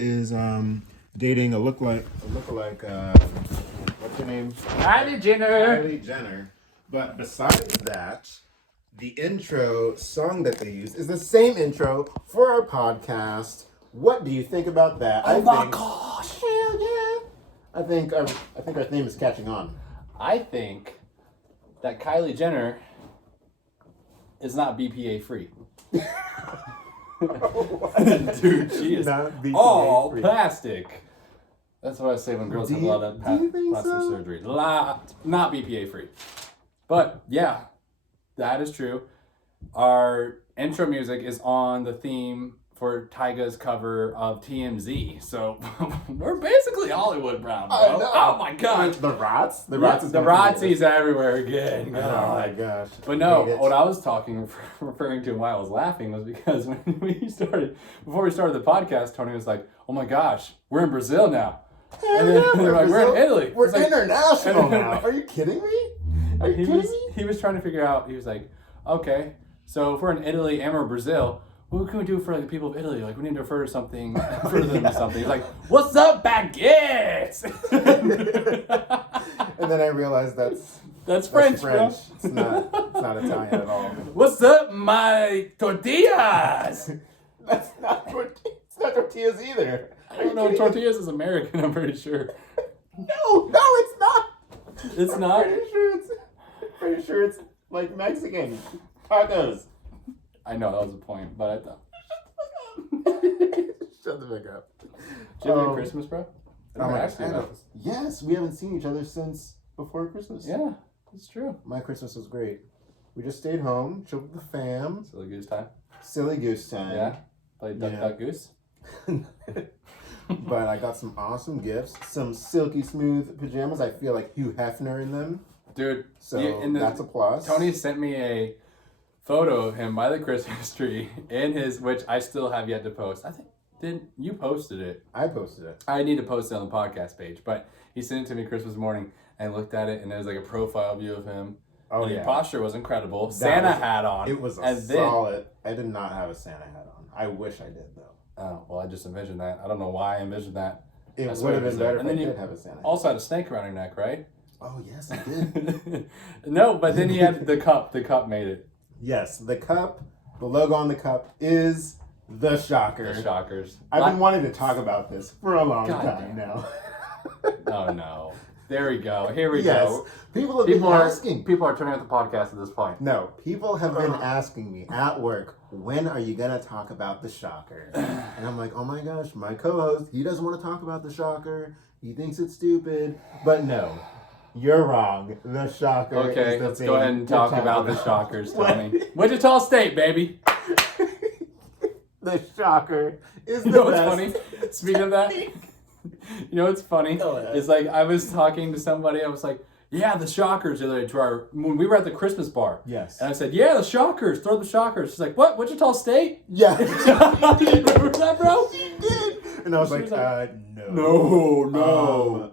is dating a lookalike. What's her name? Kylie Jenner. Kylie Jenner. But besides that, the intro song that they use is the same intro for our podcast. What do you think about that? Oh my gosh! Hell yeah! I think our theme is catching on. I think that Kylie Jenner is not BPA free. Dude, she is not BPA all free. Plastic. That's what I say when girls have a lot of plastic surgery. Not BPA free. But yeah, that is true. Our intro music is on the theme for Tyga's cover of TMZ. So we're basically Hollywood Brown, bro. I know. Oh my god. The Rots? The Rotsies everywhere again. Oh my gosh. But no, what I was referring to and why I was laughing was because before we started the podcast, Tony was like, oh my gosh, we're in Brazil now. And then they're like, we're in Italy. We're international now. Are you kidding me? He was trying to figure out, he was like, okay, so if we're in Italy and we're in Brazil, what can we do for like the people of Italy? Like we need to refer to something, refer to them to something. He's like, what's up, baguettes? And then I realized that's French, French. bro. It's not Italian at all. What's up, my tortillas? It's not tortillas either. I don't know. Tortillas is American, I'm pretty sure. No, it's not. It's not? Pretty sure it's like Mexican. Tacos. I know, that was the point, but I thought. Shut the fuck up. Did you have a good Christmas, bro? Yes, we haven't seen each other since before Christmas. Yeah, it's true. My Christmas was great. We just stayed home, chilled with the fam. Silly goose time. Yeah? Played Duck Goose? But I got some awesome gifts. Some silky smooth pajamas. I feel like Hugh Hefner in them. Dude, so that's a plus. Tony sent me a photo of him by the Christmas tree in his, which I still have yet to post. I think, you posted it? I posted it. I need to post it on the podcast page, but he sent it to me Christmas morning, and I looked at it, and there was like a profile view of him. Oh, and yeah. The posture was incredible. Santa hat on. It was solid. I did not have a Santa hat on. I wish I did, though. Oh, well, I just envisioned that. I don't know why I envisioned that. It would have been better if I did have a Santa hat. Also had a snake around your neck, right? Oh, yes, I did. No, but then he had the cup. The cup made it. Yes, the cup, the logo on the cup is the Shocker. The Shockers. I've been wanting to talk about this for a long time now. Oh, no. There we go. Here we go. People have been asking. People are turning off the podcast at this point. No, people have been asking me at work, when are you going to talk about the Shocker? And I'm like, oh my gosh, my co-host, he doesn't want to talk about the Shocker. He thinks it's stupid. But no, you're wrong. The Shocker is the thing. Okay, let's go ahead and talk about the Shockers, Tony. Wichita State, baby. The Shocker is the best. You know what's funny? Speaking of that, you know what's funny? It's like I was talking to somebody, I was like, yeah, the Shockers the other day when we were at the Christmas bar. Yes. And I said, yeah, the Shockers, throw the Shockers. She's like, what? Wichita State? Yeah. Do you remember that, bro? She did. And I was like, no. No.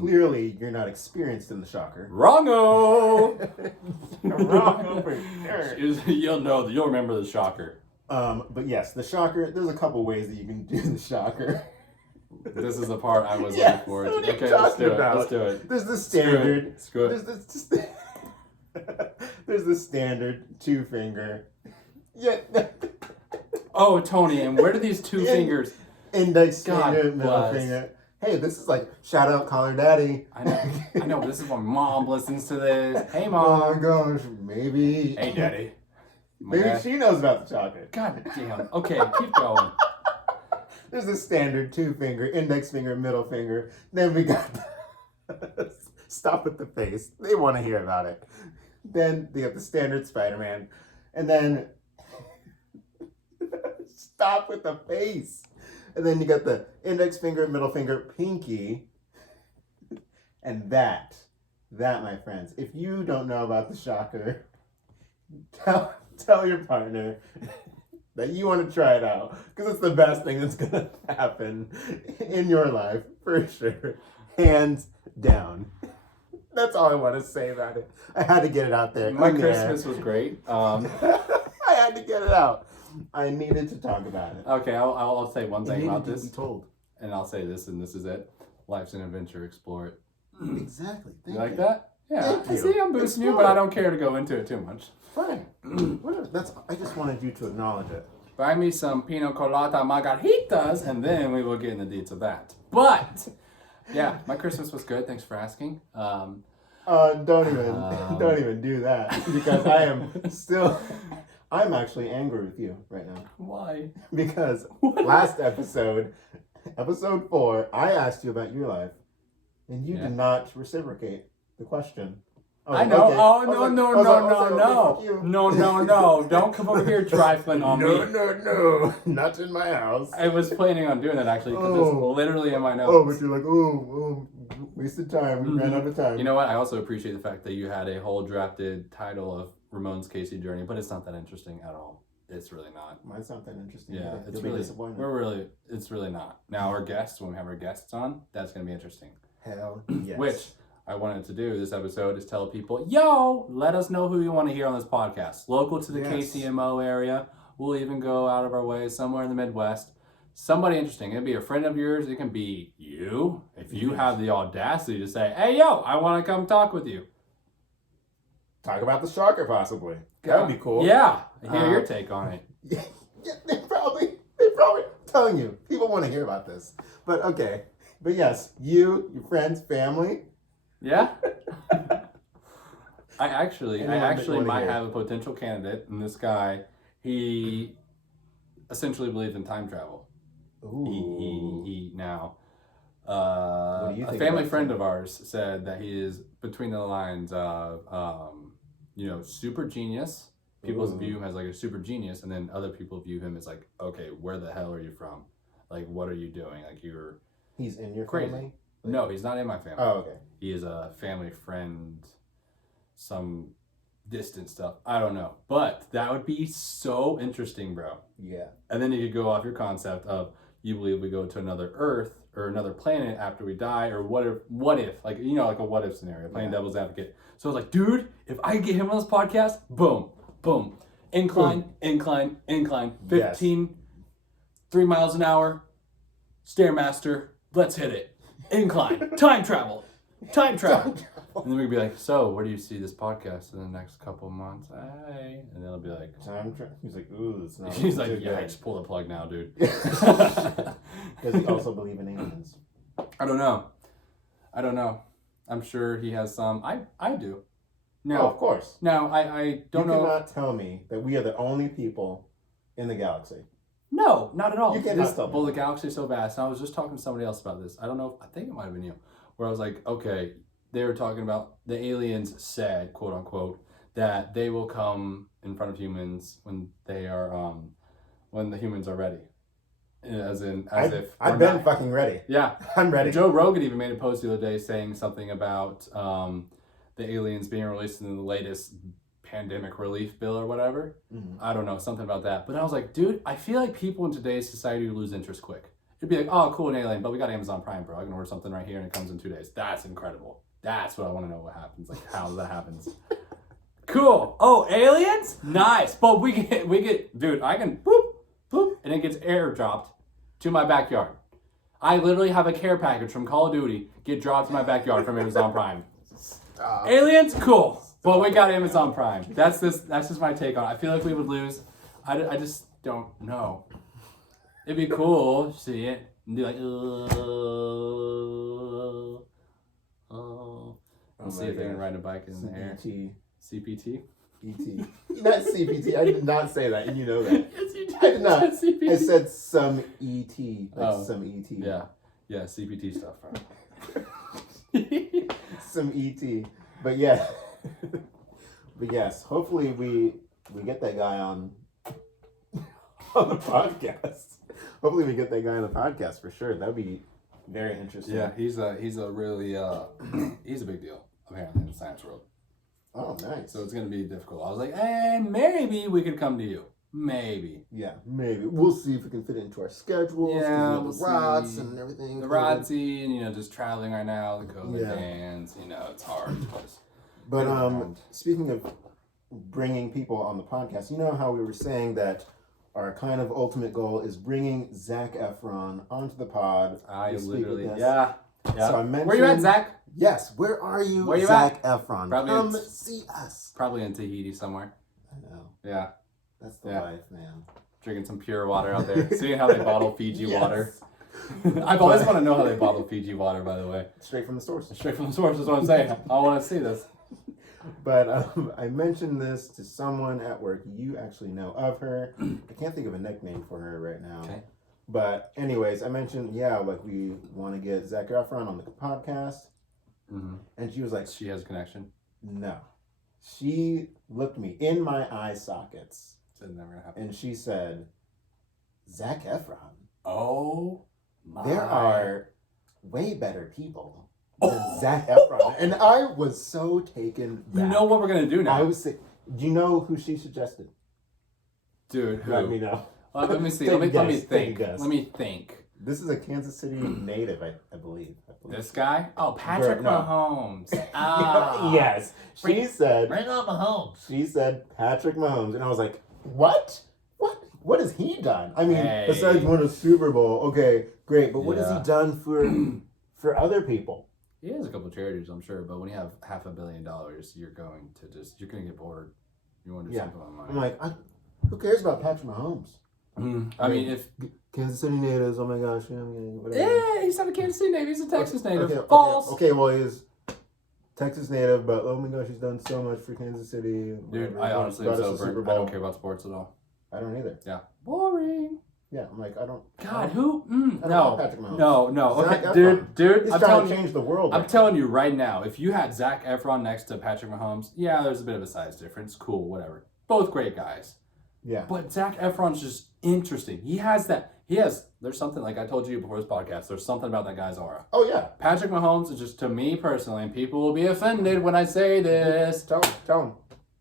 Clearly, you're not experienced in the Shocker. Wrong-o. Wrong-o for sure. You'll remember the Shocker. But yes, the Shocker, there's a couple ways that you can do the Shocker. This is the part I was looking forward to. Okay, let's do it. There's the standard. Screw it. There's the standard 2-finger. Yeah. Oh, Tony, and where do these 2 fingers? Index finger, middle finger. Hey, this is like, shout out, call her daddy. I know, but this is when Mom listens to this. Hey, Mom. Oh my gosh, maybe. Hey, Daddy. Maybe she knows about the Shocker. God damn. Okay, keep going. There's the standard 2-finger, index finger, middle finger. Then we got stop with the face. They want to hear about it. Then they got the standard Spider-Man. And then stop with the face. And then you got the index finger, middle finger, pinky. And that, my friends, if you don't know about the Shocker, tell your partner that you want to try it out, because it's the best thing that's going to happen in your life, for sure. Hands down. That's all I want to say about it. I had to get it out there. My Christmas was great. I had to get it out. I needed to talk about it. Okay, I'll say one thing about this. Be told. And I'll say this, and this is it. Life's an adventure. Explore it. Exactly. You like that? Yeah. Thank you. See, I'm boosting you, but I don't care to go into it too much. Fine. Whatever. I just wanted you to acknowledge it. Buy me some Pina Colada Margaritas, and then we will get in the deets of that. But, yeah, my Christmas was good. Thanks for asking. Don't even do that, because I'm actually angry with you right now. Why? Because last episode 4, I asked you about your life, and you did not reciprocate the question. Oh, I know. Okay. Oh, no. Okay. Don't come over here trifling on me. No. Not in my house. I was planning on doing that, actually, because it's literally in my notes. Oh, but you're like, wasted time. We ran out of time. You know what? I also appreciate the fact that you had a whole drafted title of Ramon's Casey journey, but it's not that interesting at all. It's really not. Mine's not that interesting. Yeah, it's really disappointing. It's really not. Now our guests, when we have our guests on, that's going to be interesting. Hell yes. Which I wanted to do this episode is tell people, yo, let us know who you want to hear on this podcast. Local to the KCMO area. We'll even go out of our way somewhere in the Midwest. Somebody interesting. It can be a friend of yours. It can be you. If you have the audacity to say, hey, yo, I want to come talk with you. Talk about the shocker, possibly. That would be cool. Yeah. Hear your take on it. Yeah, they're probably telling you. People want to hear about this. But okay. But yes, you, your friends, family. Yeah. I actually might have a potential candidate, and this guy, he essentially believes in time travel. Ooh. He now. What do you think a family friend of ours said that he is between the lines of, super genius. People view him as like a super genius, and then other people view him as like, okay, where the hell are you from? Like, what are you doing? Like, you're... He's in your crazy. family? No, he's not in my family. Oh, okay. He is a family friend, some distant stuff. I don't know. But that would be so interesting, bro. Yeah. And then you could go off your concept of, you believe we go to another Earth or another planet after we die, or what if, like a what if scenario, playing devil's advocate. So I was like, dude, if I get him on this podcast, boom, incline, 15, 3 miles an hour, Stairmaster, let's hit it. Incline, time travel. And then we'd be like, so where do you see this podcast in the next couple months? Hey. And then it'll be like, he's like, ooh, it's not. He's like, yeah, just pull the plug now, dude. Does he also believe in aliens? I don't know. I'm sure he has some. I do. No, of course. No, I don't know. You cannot tell me that we are the only people in the galaxy. No, not at all. You cannot tell me. Well, the galaxy is so vast. And I was just talking to somebody else about this. I don't know. I think it might have been you. Where I was like, okay, they were talking about the aliens said, quote unquote, that they will come in front of humans when they are, when the humans are ready. I've been fucking ready. Yeah. I'm ready. Joe Rogan even made a post the other day saying something about the aliens being released in the latest pandemic relief bill or whatever. Mm-hmm. I don't know, something about that. But I was like, dude, I feel like people in today's society lose interest quick. It'd be like, oh, cool, an alien, but we got Amazon Prime, bro. I can order something right here and it comes in 2 days. That's incredible. That's what I want to know what happens. Like, how that happens. Cool. Oh, aliens? Nice. But we get, dude, I can boop, and it gets airdropped to my backyard. I literally have a care package from Call of Duty get dropped to my backyard from Amazon Prime. Stop. Aliens? Cool. But we got Amazon Prime. That's just my take on it. I feel like we would lose. I just don't know. It'd be cool to see it and be like, I'll see if they can ride a bike in the air. CPT? ET. Not CPT. I did not say that, and you know that. Yes, you did. I did not. CPT. I said some ET. Some ET. Yeah, CPT stuff, bro. Some ET. But yeah. But yes, hopefully we get that guy on the podcast. Hopefully we get that guy on the podcast for sure. That'd be very interesting. Yeah, he's a really he's a big deal apparently in the science world. Oh, nice. So it's gonna be difficult. I was like, and maybe we could come to you. Maybe. Yeah, maybe. We'll see if we can fit it into our schedules. Yeah, we'll the rods and everything. The rodsy and just traveling right now, the COVID bans, it's hard. But speaking of bringing people on the podcast, you know how we were saying that our kind of ultimate goal is bringing Zac Efron onto the pod. I to speak literally, with us. yeah. So I mentioned. Where you at, Zach? Yes, where are you, Where you Zac Efron? Probably Come see us. Probably in Tahiti somewhere. I know. Yeah. That's the life, man. Drinking some pure water out there. Seeing how they bottle Fiji water. Yes. I've always want to know how they bottle Fiji water, by the way. Straight from the source. Straight from the source is what I'm saying. I want to see this. But I mentioned this to someone at work. You actually know of her. I can't think of a nickname for her right now. Okay. But anyways, I mentioned, like we want to get Zac Efron on the podcast. Mm-hmm. And she was like... She has a connection? No. She looked me in my eye sockets. It's never going to happen. And she said, Zac Efron. Oh, my. There are way better people than Zac Efron. And I was so taken back. You know what we're going to do now? I was do you know who she suggested? Dude, who? Let me know. Let me see. Take a Let me guess, think. take a guess. Let me think. This is a Kansas City native, I believe. This guy? Oh, Patrick No. Mahomes. Ah. Yes. She said... Bring on Mahomes. She said Patrick Mahomes. And I was like, what? What has he done? I mean, besides win a Super Bowl, okay, great. But what has he done for other people? He has a couple of charities, I'm sure. But when you have $500 million, you're going to get bored. You want to do something on money. I'm like, who cares about Patrick Mahomes? I mean, if Kansas City natives, oh my gosh, whatever. Yeah, he's not a Kansas City native. He's a Texas native. False. Okay, well, he's Texas native, but oh my gosh, he's done so much for Kansas City. Dude, I honestly am so burnt. I don't care about sports at all. I don't either. Yeah. Boring. Yeah, I'm like, I don't. God, who? I don't know Patrick Mahomes. No. Zac Okay, Efron. dude, He's I'm trying telling to change the world. I'm telling you right now, if you had Zac Efron next to Patrick Mahomes, yeah, there's a bit of a size difference. Cool, whatever. Both great guys. Yeah. But Zac Efron's just interesting. There's something, like I told you before this podcast, there's something about that guy's aura. Oh, yeah. Patrick Mahomes is just, to me personally, and people will be offended when I say this. Tell him.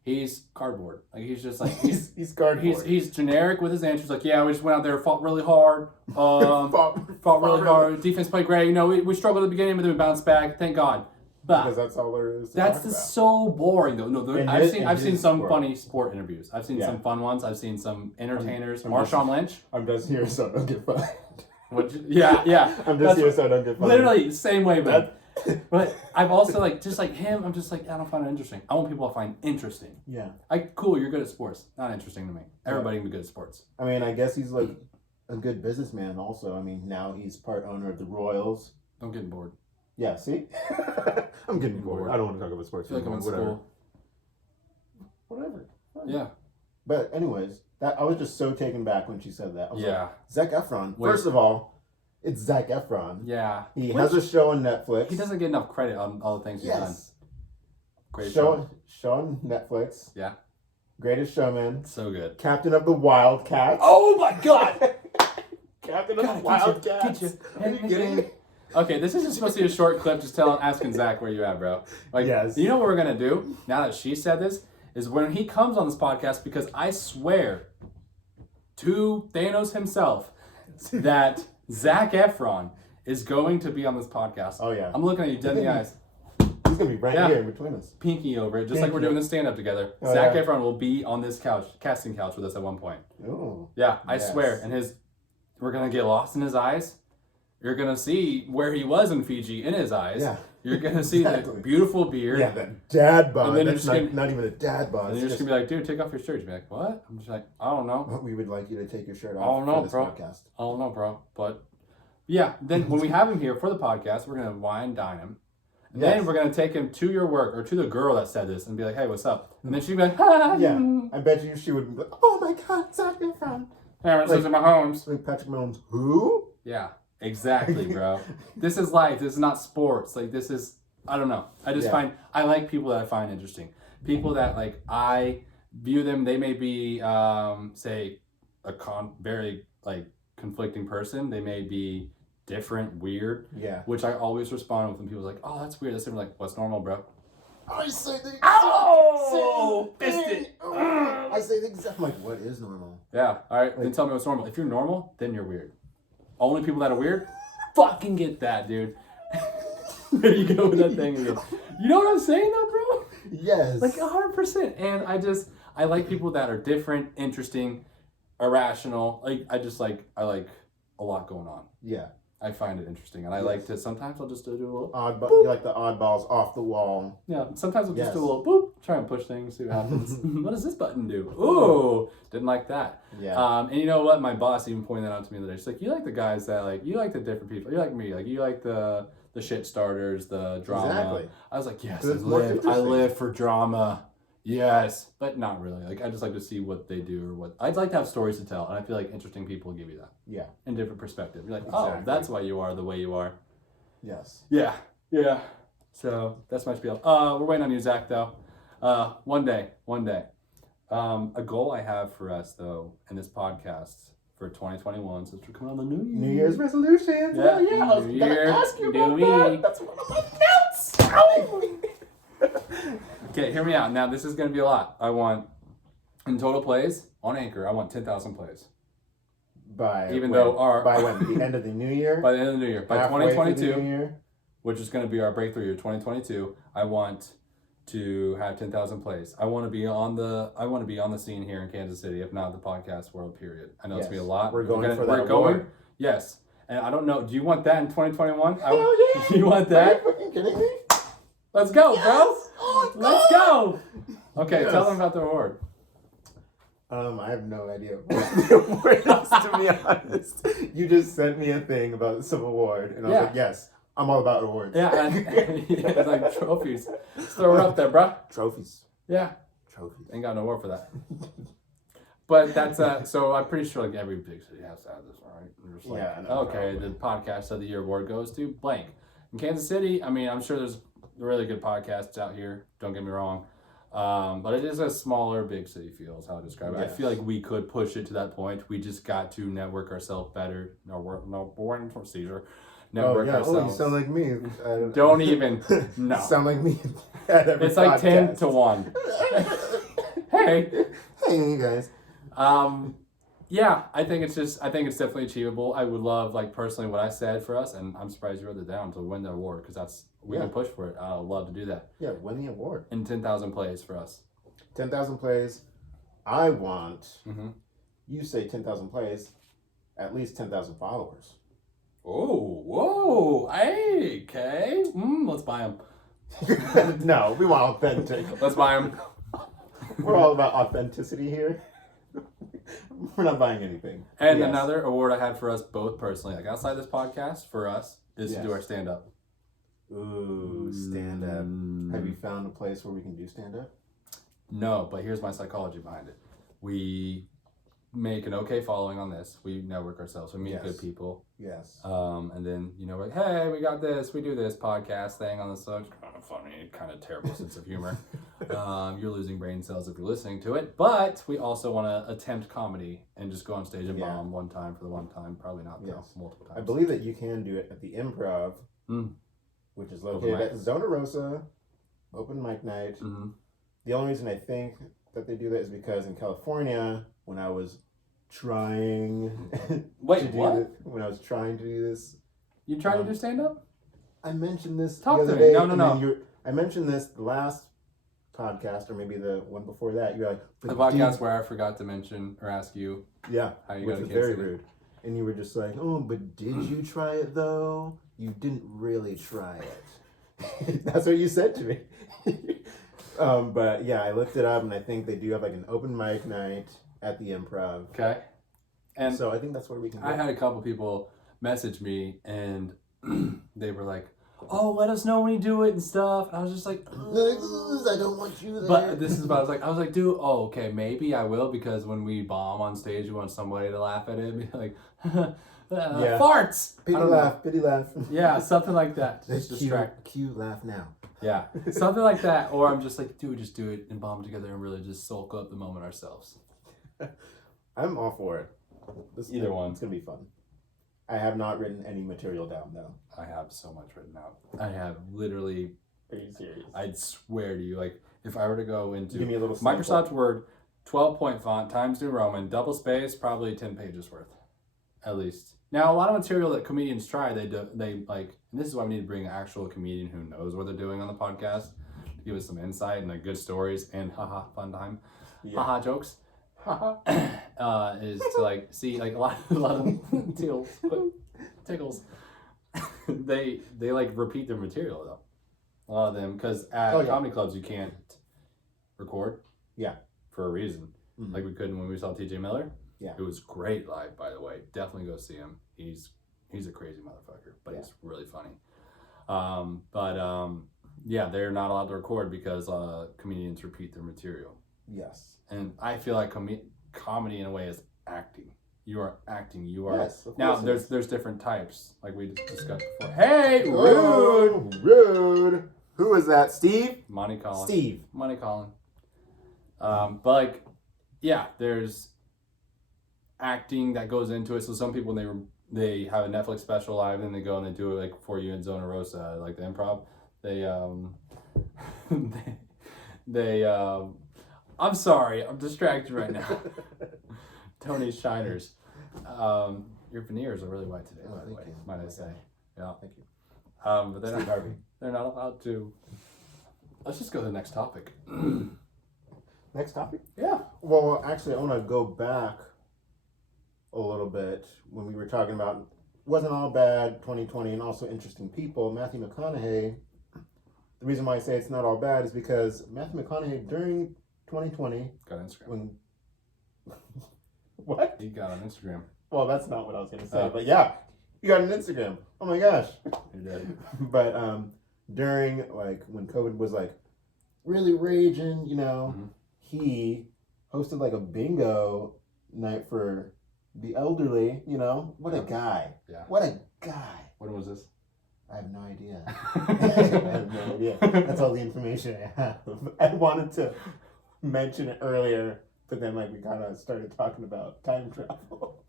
He's cardboard. Like, he's just like, he's cardboard. He's generic with his answers. Like, yeah, we just went out there, fought really hard. Fought really hard. Defense played great. You know, we struggled at the beginning, but then we bounced back. Thank God. But because that's all there is to that's talk about. So boring, though. No, I've seen some sport. funny sport interviews. I've seen some fun ones. I've seen some entertainers. Marshawn Lynch. I'm just here so I don't get fined. Yeah. I'm just here so I don't get fined. Literally, same way, but I've also, just like him, I'm just like, I don't find it interesting. I want people to find interesting. Yeah. Cool, you're good at sports. Not interesting to me. Everybody can be good at sports. I mean, I guess he's like a good businessman also. I mean, now he's part owner of the Royals. I'm getting bored. Yeah, see? I'm getting bored. I don't want to talk about sports. I feel like I'm in school. Whatever. Yeah. But anyways, I was just so taken back when she said that. I was like, Zac Efron. Wait. First of all, it's Zac Efron. Yeah. He has a show on Netflix. He doesn't get enough credit on all the things he's done. Great show on Netflix. Yeah. Greatest Showman. So good. Captain of the Wildcats. Oh my God! Captain of the Wildcats. Are you kidding me? Okay, this is just supposed to be a short clip just asking Zach where you at, bro. Like, yes. You know what we're going to do, now that she said this, is when he comes on this podcast, because I swear to Thanos himself that Zac Efron is going to be on this podcast. Oh, yeah. I'm looking at you dead in the eyes. He's going to be right here in between us. Pinky over it, just like we're doing this stand-up together. Zac Efron will be on this casting couch with us at one point. Ooh. Yeah, I swear. And we're going to get lost in his eyes. You're going to see where he was in Fiji in his eyes. Yeah. You're going to see the beautiful beard. Yeah, that dad bod. And then That's not even a dad bod. And you're just going to be like, dude, take off your shirt. You'll be like, what? I'm just like, I don't know. We would like you to take your shirt off I don't know, for this bro. podcast. I don't know, bro. But, yeah, then when we have him here for the podcast, we're going to wine dine him. And then we're going to take him to your work or to the girl that said this and be like, hey, what's up? And then she'd be like, ha! Yeah, I bet you she would be like, oh my God, Zac Efron. Aaron says Mahomes. Like Patrick Mahomes, who? Yeah. Exactly, bro. This is life. This is not sports. Like, this is, I don't know. I just I like people that I find interesting. People that, like, I view them, they may be, say, very, like, conflicting person. They may be different, weird. Yeah. Which I always respond with when people are like, oh, that's weird. That's different. Like, what's normal, bro? I say the exact same thing. I say the exact, I'm like, what is normal? Yeah. All right. Then tell me what's normal. If you're normal, then you're weird. Only people that are weird, fucking get that, dude. There you go with that thing again. You know what I'm saying, though, bro? Yes. Like 100%. And I like people that are different, interesting, irrational. Like I like a lot going on. Yeah. I find it interesting, and I like to. Sometimes I'll just do a little oddball. You like the oddballs off the wall. Yeah. Sometimes I'll just do a little boop, try and push things, see what happens. What does this button do? Ooh, didn't like that. Yeah. And you know what? My boss even pointed that out to me the other day. She's like, "You like the guys that like you like the different people. You like me. Like you like the shit starters, the drama." Exactly. I was like, "Yes, I It's live for drama." Yes, but not really. Like I just like to see what they do or what I'd like to have stories to tell, and I feel like interesting people give you that. Yeah. In different perspective. You're like, Exactly. oh, that's why you are the way you are. Yes. Yeah. So that's my spiel. We're waiting on you, Zach. Though. One day. A goal I have for us though in this podcast for 2021, since we're coming on the New Year's resolutions. Yeah. Yeah. I was New gonna Year, ask you new about me. that. That's one of my notes. Okay, hear me out. Now this is gonna be a lot. I want in total plays on Anchor. I want 10,000 plays. By when? The end of the new year? By the end of the new year. By Halfway 2022, through the new year? which is going to be our breakthrough year, 2022. I want to have 10,000 plays. I want to be on the scene here in Kansas City, if not the podcast world. Period. I know it's gonna be a lot. We're going for that award. Yes, and I don't know. Do you want that in 2021? Hell yeah! You want that? Are you fucking kidding me? Let's go, Yes! bro. Oh, Let's go. Okay, Yes. tell them about the award. I have no idea what the award is, to be honest. You just sent me a thing about some award, and I was like, yes, I'm all about awards. Yeah, and it's like trophies. Just throw it up there, bro. Trophies. Yeah. Trophies. Ain't got no award for that. But that's so I'm pretty sure like every big city has to have this, right? You're just like, Yeah, I know, okay, probably. the podcast of the year award goes to blank. In Kansas City, I mean, I'm sure there's really good podcasts out here. Don't get me wrong. But it is a smaller big city feel is how I describe it. Yes. I feel like we could push it to that point. We just got to network ourselves better. Seizure. Network ourselves. Oh, you sound like me. Don't even. No. You sound like me at every It's like 10 podcast. to 1. Hey. Hey, you guys. Yeah, I think it's definitely achievable. I would love, like, personally what I said for us, and I'm surprised you wrote it down, to win the award, because we can push for it. I'd love to do that. Yeah, win the award. And 10,000 plays for us. 10,000 plays. I want, Mm-hmm. you say 10,000 plays, at least 10,000 followers. Oh, whoa, hey, okay. Let's buy them. No, we want authentic. Let's buy them. We're all about authenticity here. We're not buying anything. And Yes. another award I had for us both personally, like outside this podcast, for us, is to Yes. do our stand-up. Ooh, stand up. Have you found a place where we can do stand up? No, but here's my psychology behind it. We make an okay following on this. We network ourselves. We meet good people. Yes. And then, we're like, hey, we got this. We do this podcast thing on the subject. Kind of funny, kind of terrible sense of humor. You're losing brain cells if you're listening to it. But we also want to attempt comedy and just go on stage and bomb one time for the one time. Probably not multiple times. I believe that you can do it at the Improv, which is located at Zona Rosa, open mic night. Mm-hmm. The only reason I think that they do that is because in California, when I was trying when I was trying to do this, You trying to do stand-up? I mentioned this Talk the other to me. day. No. I mentioned this the last podcast, or maybe the one before that. You're like, The podcast where I forgot to mention or ask you. Yeah, how you which got to was Kansas very City. rude. And you were just like, oh, but did you try it though? You didn't really try it. That's what you said to me. But yeah, I looked it up, and I think they do have like an open mic night at the Improv. Okay. And so I think that's where we can go. I had a couple people message me, and they were like, oh, let us know when you do it and stuff. And I was just like, I don't want you there. But this is what I was like, dude, oh, okay, maybe I will, because when we bomb on stage, we want somebody to laugh at it and be like, farts. Pity laugh. Yeah, something like that. Just Cue, distract. cue laugh now. Yeah, something like that. Or I'm just like, dude, just do it and bomb together and really just sulk up the moment ourselves. I'm all for it. Either one. It's going to be fun. I have not written any material down, though. I have so much written out. I have literally... Are you serious? I'd swear to you, like, if I were to go into Give me a little Microsoft Word, 12-point font, Times New Roman, double space, probably 10 pages worth, at least. Now, a lot of material that comedians try, they like, and this is why we need to bring an actual comedian who knows what they're doing on the podcast to give us some insight and like good stories and haha fun time, haha jokes. is to like see like a lot of tickles. they like repeat their material though. A lot of them, because at comedy clubs you can't record. Yeah. For a reason. Mm-hmm. Like we couldn't when we saw TJ Miller. Yeah. It was great live, by the way. Definitely go see him. He's a crazy motherfucker, but he's really funny. Yeah, they're not allowed to record because comedians repeat their material. Yes. And I feel like comedy in a way is acting. You are acting. You are. Yes, now there's different types, like we discussed before. Hey, rude. Rude. Who is that? Steve? Monty Collin. Steve. Monty Collin. But like, yeah, there's acting that goes into it. So some people they have a Netflix special live, and then they go and they do it like for you in Zona Rosa, like the improv. They I'm sorry, I'm distracted right now. Tony Shiners. Your veneers are really white today, by the way. Might I say? Yeah. Thank you. But they're not allowed to. Let's just go to the next topic. Next topic? Yeah. Well, actually, I want to go back a little bit when we were talking about wasn't all bad 2020 and also interesting people. Matthew McConaughey. The reason why I say it's not all bad is because Matthew McConaughey during 2020 got Instagram. When what? He got on Instagram. Well, that's not what I was gonna say, but yeah, he got an Instagram. Oh my gosh. He did. But during like when COVID was like really raging, you know, he hosted like a bingo night for the elderly. You know, what a guy. Yeah. What a guy. When was this? I have no idea. I have no idea. That's all the information I have. I wanted to mention it earlier, but then like we kind of started talking about time travel.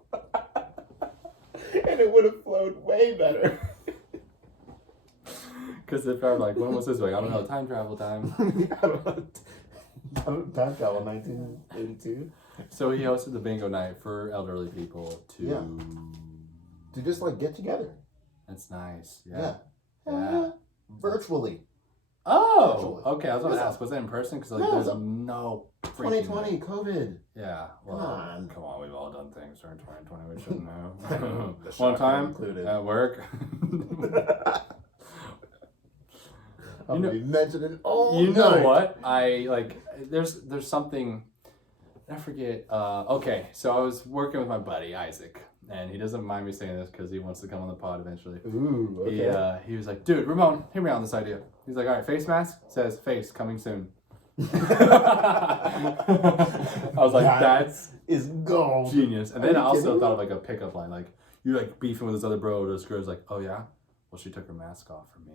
And it would have flowed way better. Because if I'm like, when was this? Like, I don't know, time travel time. I don't know. Time travel, 1982. So he hosted the bingo night for elderly people to just like get together. That's nice. Yeah. Virtually. Oh, Virtually. okay. I was going to ask, was that in person? Because like, there's no freaking 2020 COVID. Yeah. Well, come on. We've all done things during 2020 we shouldn't have. One time included. At work. I'll be mentioning all You know night. what? I like. There's something. I forget. Okay, so I was working with my buddy Isaac, and he doesn't mind me saying this because he wants to come on the pod eventually. Ooh, okay. He was like, dude, Ramon, hear me out on this idea. He's like, all right, face mask says face coming soon. I was like, that's gold. Genius. And then I also thought of like a pickup line, like you're like beefing with this other bro. This girl's like, oh yeah, well she took her mask off for me.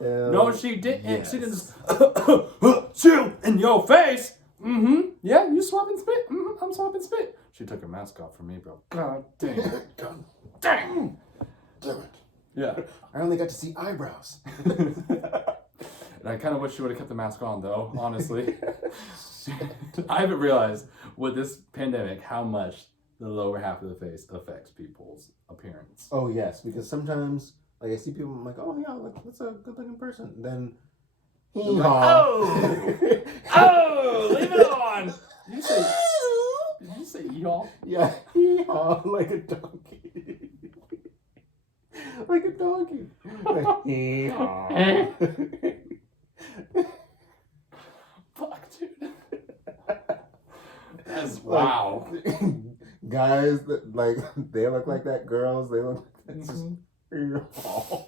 No, she didn't. Yes. She didn't just chill in your face. Yeah, you swapping spit. I'm swapping spit. She took her mask off for me, bro. God dang it. God dang. Damn it. Yeah. I only got to see eyebrows. And I kind of wish she would have kept the mask on, though, honestly. I haven't realized with this pandemic how much the lower half of the face affects people's appearance. Oh, yes, because sometimes, like, I see people, I'm like, oh, yeah, that's a good-looking person. Then, like, oh, leave it on. Did you say hee-haw? Yeah, hee-haw, like a donkey. Like a donkey. Like, hee-haw. Fuck, dude. That's wow. Guys that like they look like that. Girls they look like that. Just hee-haw.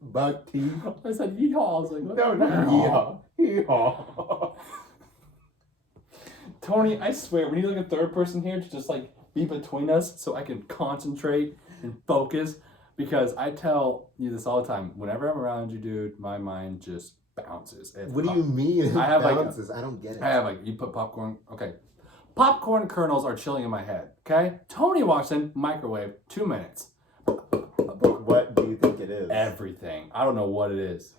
Buck teeth. I said hee-haw. I was like, no, not hee-haw. Hee-haw. Tony, I swear, we need like a third person here to just like be between us so I can concentrate and focus. Because I tell you this all the time. Whenever I'm around you, dude, my mind just bounces. What do you mean? I have bounces? I don't get it. I have like, you put popcorn. Okay. Popcorn kernels are chilling in my head. Okay? Tony walks in, microwave, 2 minutes. What do you think it is? Everything. I don't know what it is.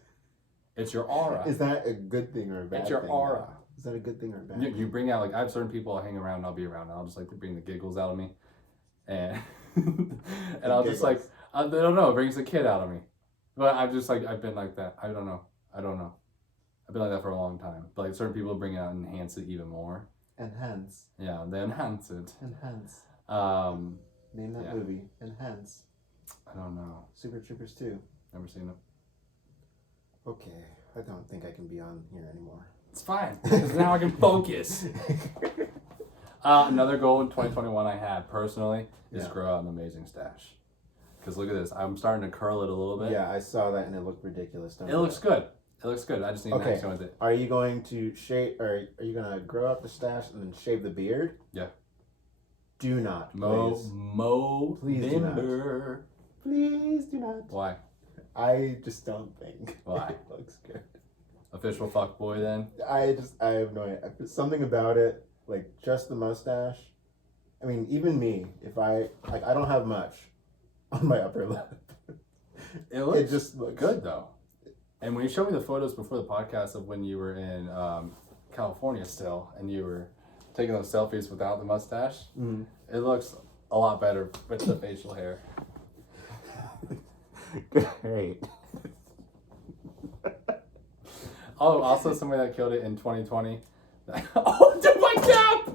It's your aura. Is that a good thing or a bad thing? It's your aura. Is that a good thing or a bad thing? You bring out, like, I have certain people I hang around and I'll be around and I'll just like bring the giggles out of me. And and I'll just like, I don't know, it brings the kid out of me. But I'm just like, I've been like that. I don't know. I've been like that for a long time. But like certain people bring it out and enhance it even more. Enhance. Yeah, they enhance it. Enhance. Um, Name that movie. Enhance. I don't know. Super Troopers 2. Never seen it. Okay, I don't think I can be on here anymore. It's fine, because now I can focus. Another goal in 2021 I had personally is grow out an amazing stash. Because look at this, I'm starting to curl it a little bit. Yeah, I saw that and it looked ridiculous. It looks good. It looks good. I just need an action with it. Are you going to shave, or are you going to grow out the stash and then shave the beard? Yeah. Do not. Please do not. Please do not. Why? I just don't think. Why? It looks good. Official fuckboy then? I have no idea. Something about it, like just the mustache. I mean, even me, if I don't have much on my upper lip. It just looks good though. And when you showed me the photos before the podcast of when you were in California still, and you were taking those selfies without the mustache, it looks a lot better with the facial hair. Great. Oh, also somebody that killed it in 2020. Oh, dude, my cap!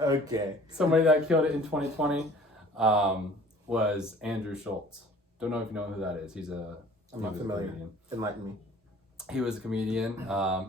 Okay. Somebody that killed it in 2020 was Andrew Schultz. Don't know if you know who that is. I'm not familiar. Comedian. Enlighten me. He was a comedian.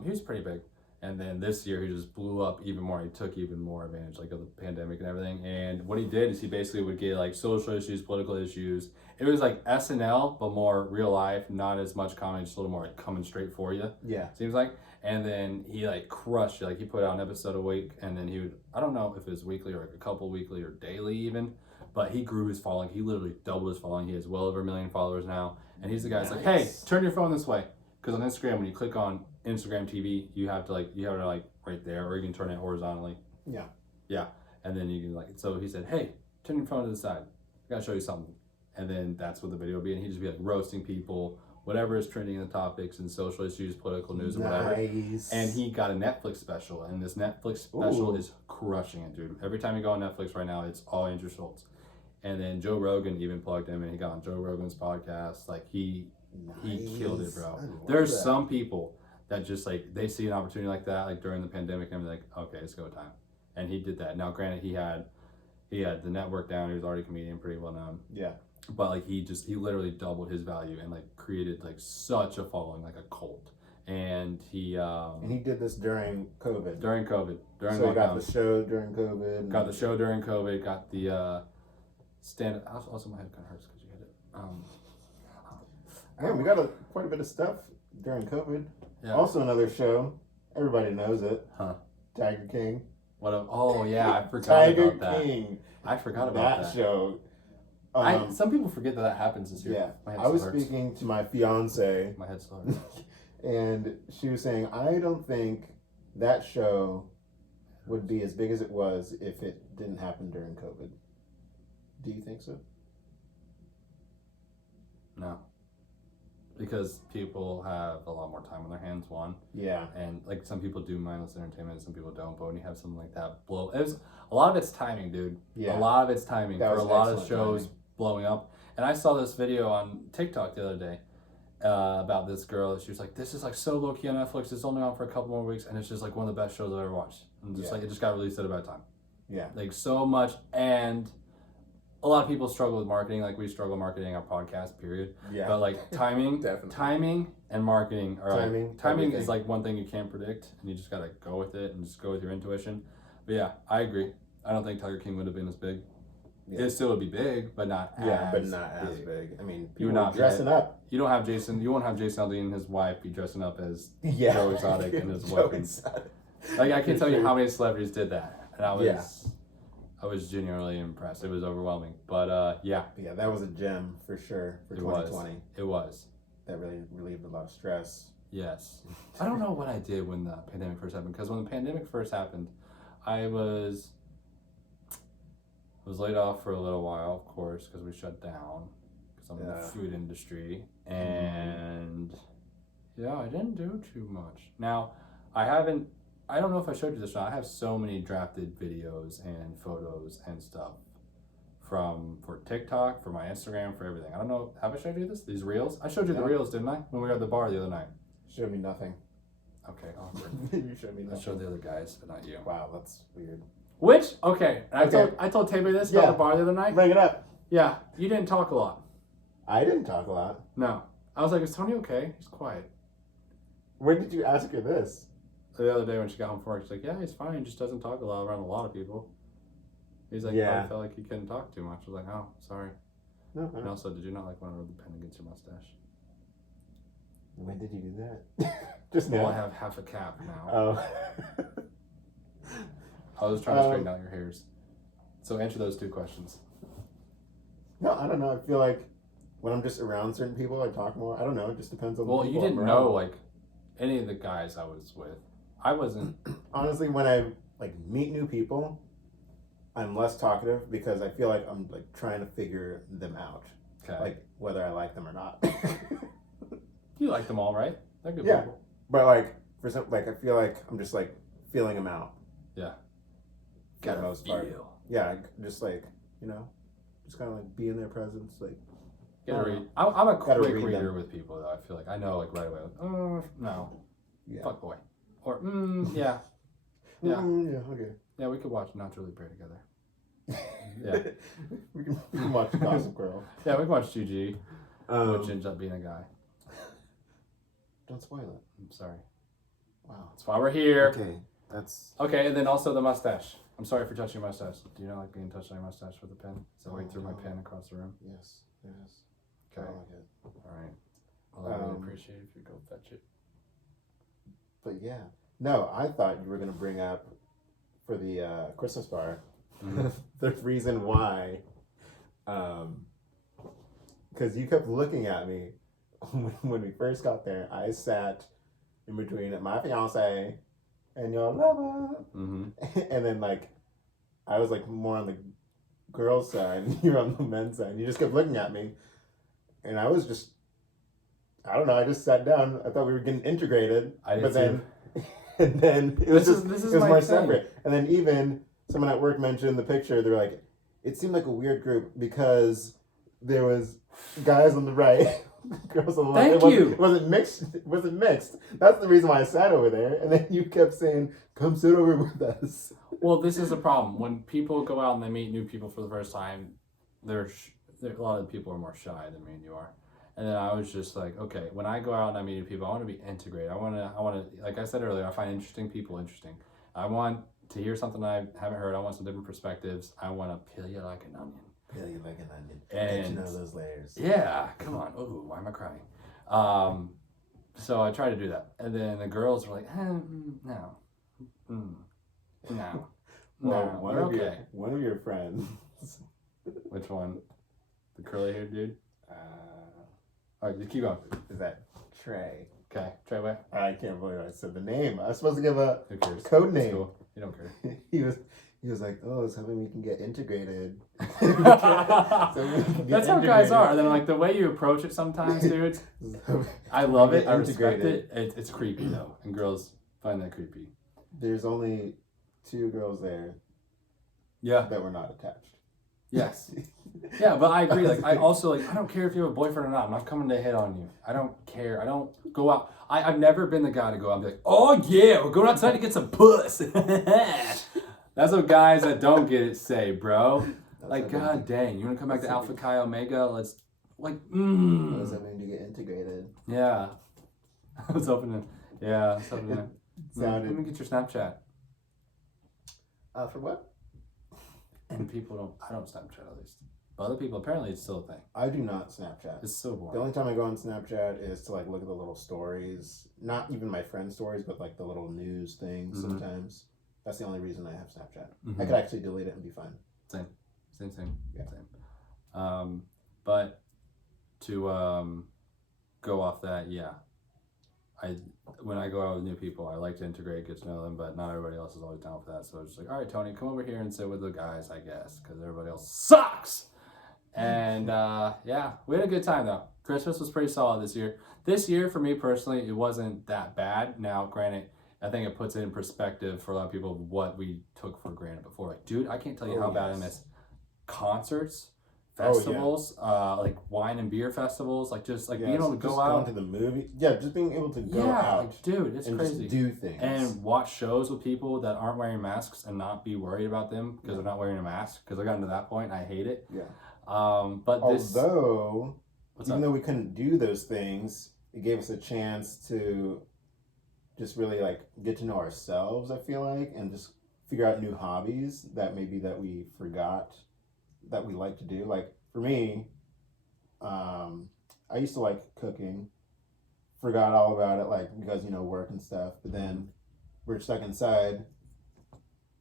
He was pretty big. And then this year he just blew up even more. He took even more advantage like of the pandemic and everything. And what he did is he basically would get like social issues, political issues. It was like SNL, but more real life, not as much comedy, just a little more like coming straight for you. Yeah. Seems like. And then he like crushed it. Like he put out an episode a week, and then he would, I don't know if it was weekly or like a couple weekly or daily even, but he grew his following. He literally doubled his following. He has well over 1 million followers now. And he's the guy that's like, hey, turn your phone this way. Because on Instagram, when you click on Instagram TV, you have to right there, or you can turn it horizontally. Yeah. Yeah. And then you can so he said, hey, turn your phone to the side. I gotta show you something. And then that's what the video would be. And he'd just be like roasting people, whatever is trending in the topics and social issues, political news, or whatever. And he got a Netflix special, and this Netflix special is crushing it, dude. Every time you go on Netflix right now, it's all Andrew Schultz. And then Joe Rogan even plugged him, and he got on Joe Rogan's podcast. Like he killed it, bro. There's some people that just like they see an opportunity like that, like during the pandemic, and they're like, okay, it's go time. And he did that. Now, granted, he had the network down. He was already a comedian, pretty well known. Yeah. But like he literally doubled his value and like created like such a following, like a cult. And he did this during COVID. During COVID. During so lockdown. He got the show during COVID. Got the show during COVID. Got the stand. Also, my head kind of hurts because you hit it. We got quite a bit of stuff during COVID. Yeah. Also, another show. Everybody knows it. Huh? Tiger King. Oh yeah, I forgot Tiger about that. King. I forgot about that show. Some people forget that happens this year. Yeah, I was speaking to my fiance. My head's still hurts. And she was saying, I don't think that show would be as big as it was if it didn't happen during COVID. Do you think so? No. Because people have a lot more time on their hands, one. Yeah. And like some people do mindless entertainment, some people don't. But when you have something like that a lot of it's timing, dude. Yeah. A lot of it's timing for a lot of shows timing. Blowing up. And I saw this video on TikTok the other day about this girl. She was like, this is like so low key on Netflix. It's only on for a couple more weeks, and it's just like one of the best shows I've ever watched. And just like it just got released at a bad time. Yeah. Like so much. And a lot of people struggle with marketing, like we struggle marketing our podcast, period. Yeah. But like timing, timing and marketing are timing is like one thing you can't predict, and you just gotta go with it and just go with your intuition. But yeah, I agree. I don't think Tiger King would have been as big. Yeah. It still would be big, but not as big. I mean, people not dressing up. You won't have Jason Aldean and his wife be dressing up as Joe Exotic and his wife. Like I can't tell you how many celebrities did that, and I was genuinely impressed. It was overwhelming, but yeah, that was a gem for sure for 2020. It was. That really relieved a lot of stress. Yes. I don't know what I did when the pandemic first happened, because when the pandemic first happened, I was laid off for a little while, of course, because we shut down, because I'm in the food industry, and I didn't do too much. Now, I don't know if I showed you this or not. I have so many drafted videos and photos and stuff for TikTok, for my Instagram, for everything. I don't know, have I showed you this? These reels? I showed you the reels, didn't I? When we were at the bar the other night. Showed me nothing. Okay, awkward. You showed me I nothing. showed the other guys, but not you. Wow, that's weird. Which, okay, Okay. I told Tabor this about Yeah. the bar the other night. Bring it up. Yeah, you didn't talk a lot. I didn't talk a lot. No. I was like, is Tony okay? He's quiet. When did you ask her this? The other day when she got home from work, she's like, yeah, he's fine. He just doesn't talk a lot around a lot of people. He's like, Yeah. I felt like he couldn't talk too much. I was like, oh, sorry. No. And also, did you not like when I rode the pen against your mustache? When did you do that? Just now. Well, I have half a cap now. Oh. I was trying to straighten out your hairs. So answer those two questions. No, I don't know. I feel like when I'm just around certain people, I talk more. I don't know. It just depends on the Well, people you didn't I'm know, around. like, any of the guys I was with. I wasn't. Honestly, when I like meet new people, I'm less talkative because I feel like I'm like trying to figure them out, Okay. like whether I like them or not. You like them all, right? They're good Yeah. people. But like for some, like I feel like I'm just like feeling them out. Yeah. For the most part. feel. Yeah, just like just kind of like be in their presence, like. Gotta read. I'm a Gotta quick read reader them. with people, though. I feel like I know, like, right away. Like, no. Yeah. Fuck boy. Or, yeah. Yeah. Yeah. Okay. Yeah, we could watch Naturally Pair together. Yeah. we can watch Gossip Girl. Yeah, we can watch GG, which Um, ends up being a guy. don't spoil it. I'm sorry. Wow. That's why we're here. Okay, that's. Okay, and then also the mustache. I'm sorry for touching your mustache. Do you not like being touched on your mustache with a pen? So I threw my pen across the room. Yes. Yes. Okay. I like it. All right. Well, I really Um, appreciate it if you go fetch it. But yeah, no, I thought you were gonna bring up for the Christmas bar the reason why, because you kept looking at me when we first got there. I sat in between my fiance and your lover, and then like I was like more on the girls' side, and you're on the men's side. You just kept looking at me, and I was just. I don't know. I just sat down. I thought we were getting integrated, I did but then, too. and then it was This is it was my more thing. separate. And then even someone at work mentioned the picture. They were like, it seemed like a weird group because there was guys on the right, girls on the left. Thank you. It wasn't mixed. It wasn't mixed. That's the reason why I sat over there. And then you kept saying, "Come sit over with us." Well, this is the problem. When people go out and they meet new people for the first time, a lot of the people are more shy than me and you are. And then I was just like, okay, when I go out and I meet new people, I want to be integrated. I want to, like I said earlier, I find interesting people interesting. I want to hear something I haven't heard. I want some different perspectives. I want to peel you like an onion. Peel you like an onion. And Get to know those layers. Yeah, come on. Oh, why am I crying? So I try to do that. And then the girls were like, no. No. Well, No, one we're of okay. one of your friends. Which one? The curly haired dude? All right, just keep going. Is that Trey? Okay, try away. I can't believe I said the name. I was supposed to give a Who cares? code It's name. cool. You don't care. He was like, oh, it's something we can get integrated. That's how guys are. And then like the way you approach it sometimes, dude. I love it. I respect it. It's creepy though, and girls find that creepy. There's only 2 girls there Yeah. that were not attached. Yes. Yeah, but I agree. Like I also like I don't care if you have a boyfriend or not. I'm not coming to hit on you. I don't care. I don't go out. I've never been the guy to go out and be like, oh yeah, we're going outside to get some puss. That's what guys that don't get it say, bro. Like, god dang, you want to come back to Alpha Chi Omega? Let's, like, What does that mean to get integrated? Yeah. I was hoping to, yeah, I was hoping to. Sounded. Let me get your Snapchat. For what? And people don't, I don't Snapchat at least. But other people, apparently it's still a thing. I do not Snapchat. It's so The boring. only time I go on Snapchat is to like look at the little stories. Not even my friends' stories, but like the little news things sometimes. That's the only reason I have Snapchat. I could actually delete it and be fine. Same. Yeah. Same. But to go off that, yeah. When I go out with new people, I like to integrate, get to know them, but not everybody else is always down for that. So it's just like, all right, Tony, come over here and sit with the guys, I guess, because everybody else sucks. And yeah, we had a good time though. Christmas was pretty solid this year. This year, for me personally, it wasn't that bad. Now, granted, I think it puts it in perspective for a lot of people what we took for granted before. Like, dude, I can't tell you how bad I miss concerts, festivals, like wine and beer festivals, like just like being able to go out, going to the movie, just being able to go out, like, dude, it's and crazy. Just do things and watch shows with people that aren't wearing masks and not be worried about them because they're not wearing a mask. Because I got to that point, and I hate it. Yeah. But although even though we couldn't do those things, it gave us a chance to just really like get to know ourselves. I feel like, and just figure out new hobbies that we forgot that we like to do. Like for me, I used to like cooking. Forgot all about it, like because work and stuff. But then we're stuck inside.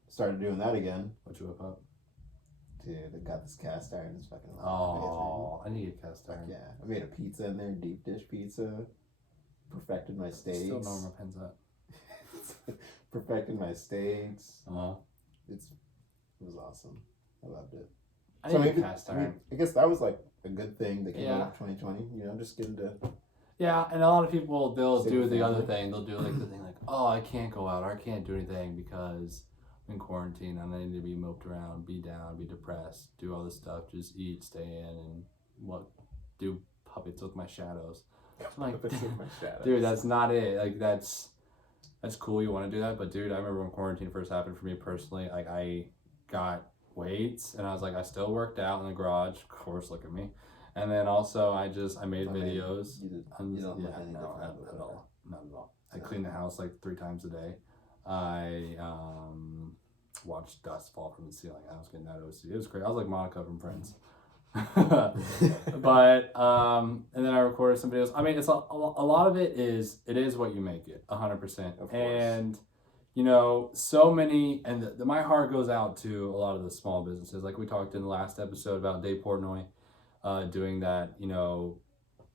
Started doing that again. What you whip up? Dude, I got this cast iron. It's fucking amazing. I need a cast iron. Yeah, I made a pizza in there, deep dish pizza. Perfected my steaks. Still know where my pen's at. Perfected my steaks. It was awesome. I loved it. I need a cast iron. I guess that was like a good thing that came out of 2020. Just getting to. Yeah, and a lot of people, they'll do the other thing. They'll do like the thing like, oh, I can't go out or I can't do anything because I'm in quarantine and I need to be moped around, be down, be depressed, do all this stuff, just eat, stay in, and do puppets with my shadows. I'm like, dude, that's not it. Like that's cool. You want to do that, but dude, I remember when quarantine first happened for me personally. Like I got weights and I was like, I still worked out in the garage. Of course, look at me. And then also I made videos. Not at all. I cleaned the house like 3 times a day. I watched dust fall from the ceiling. I was getting that OCD. It was great. I was like Monica from Friends. But and then I recorded some videos. I mean, it's a lot of it is what you make it, 100%. And so many, and my heart goes out to a lot of the small businesses. Like we talked in the last episode about Dave Portnoy doing that,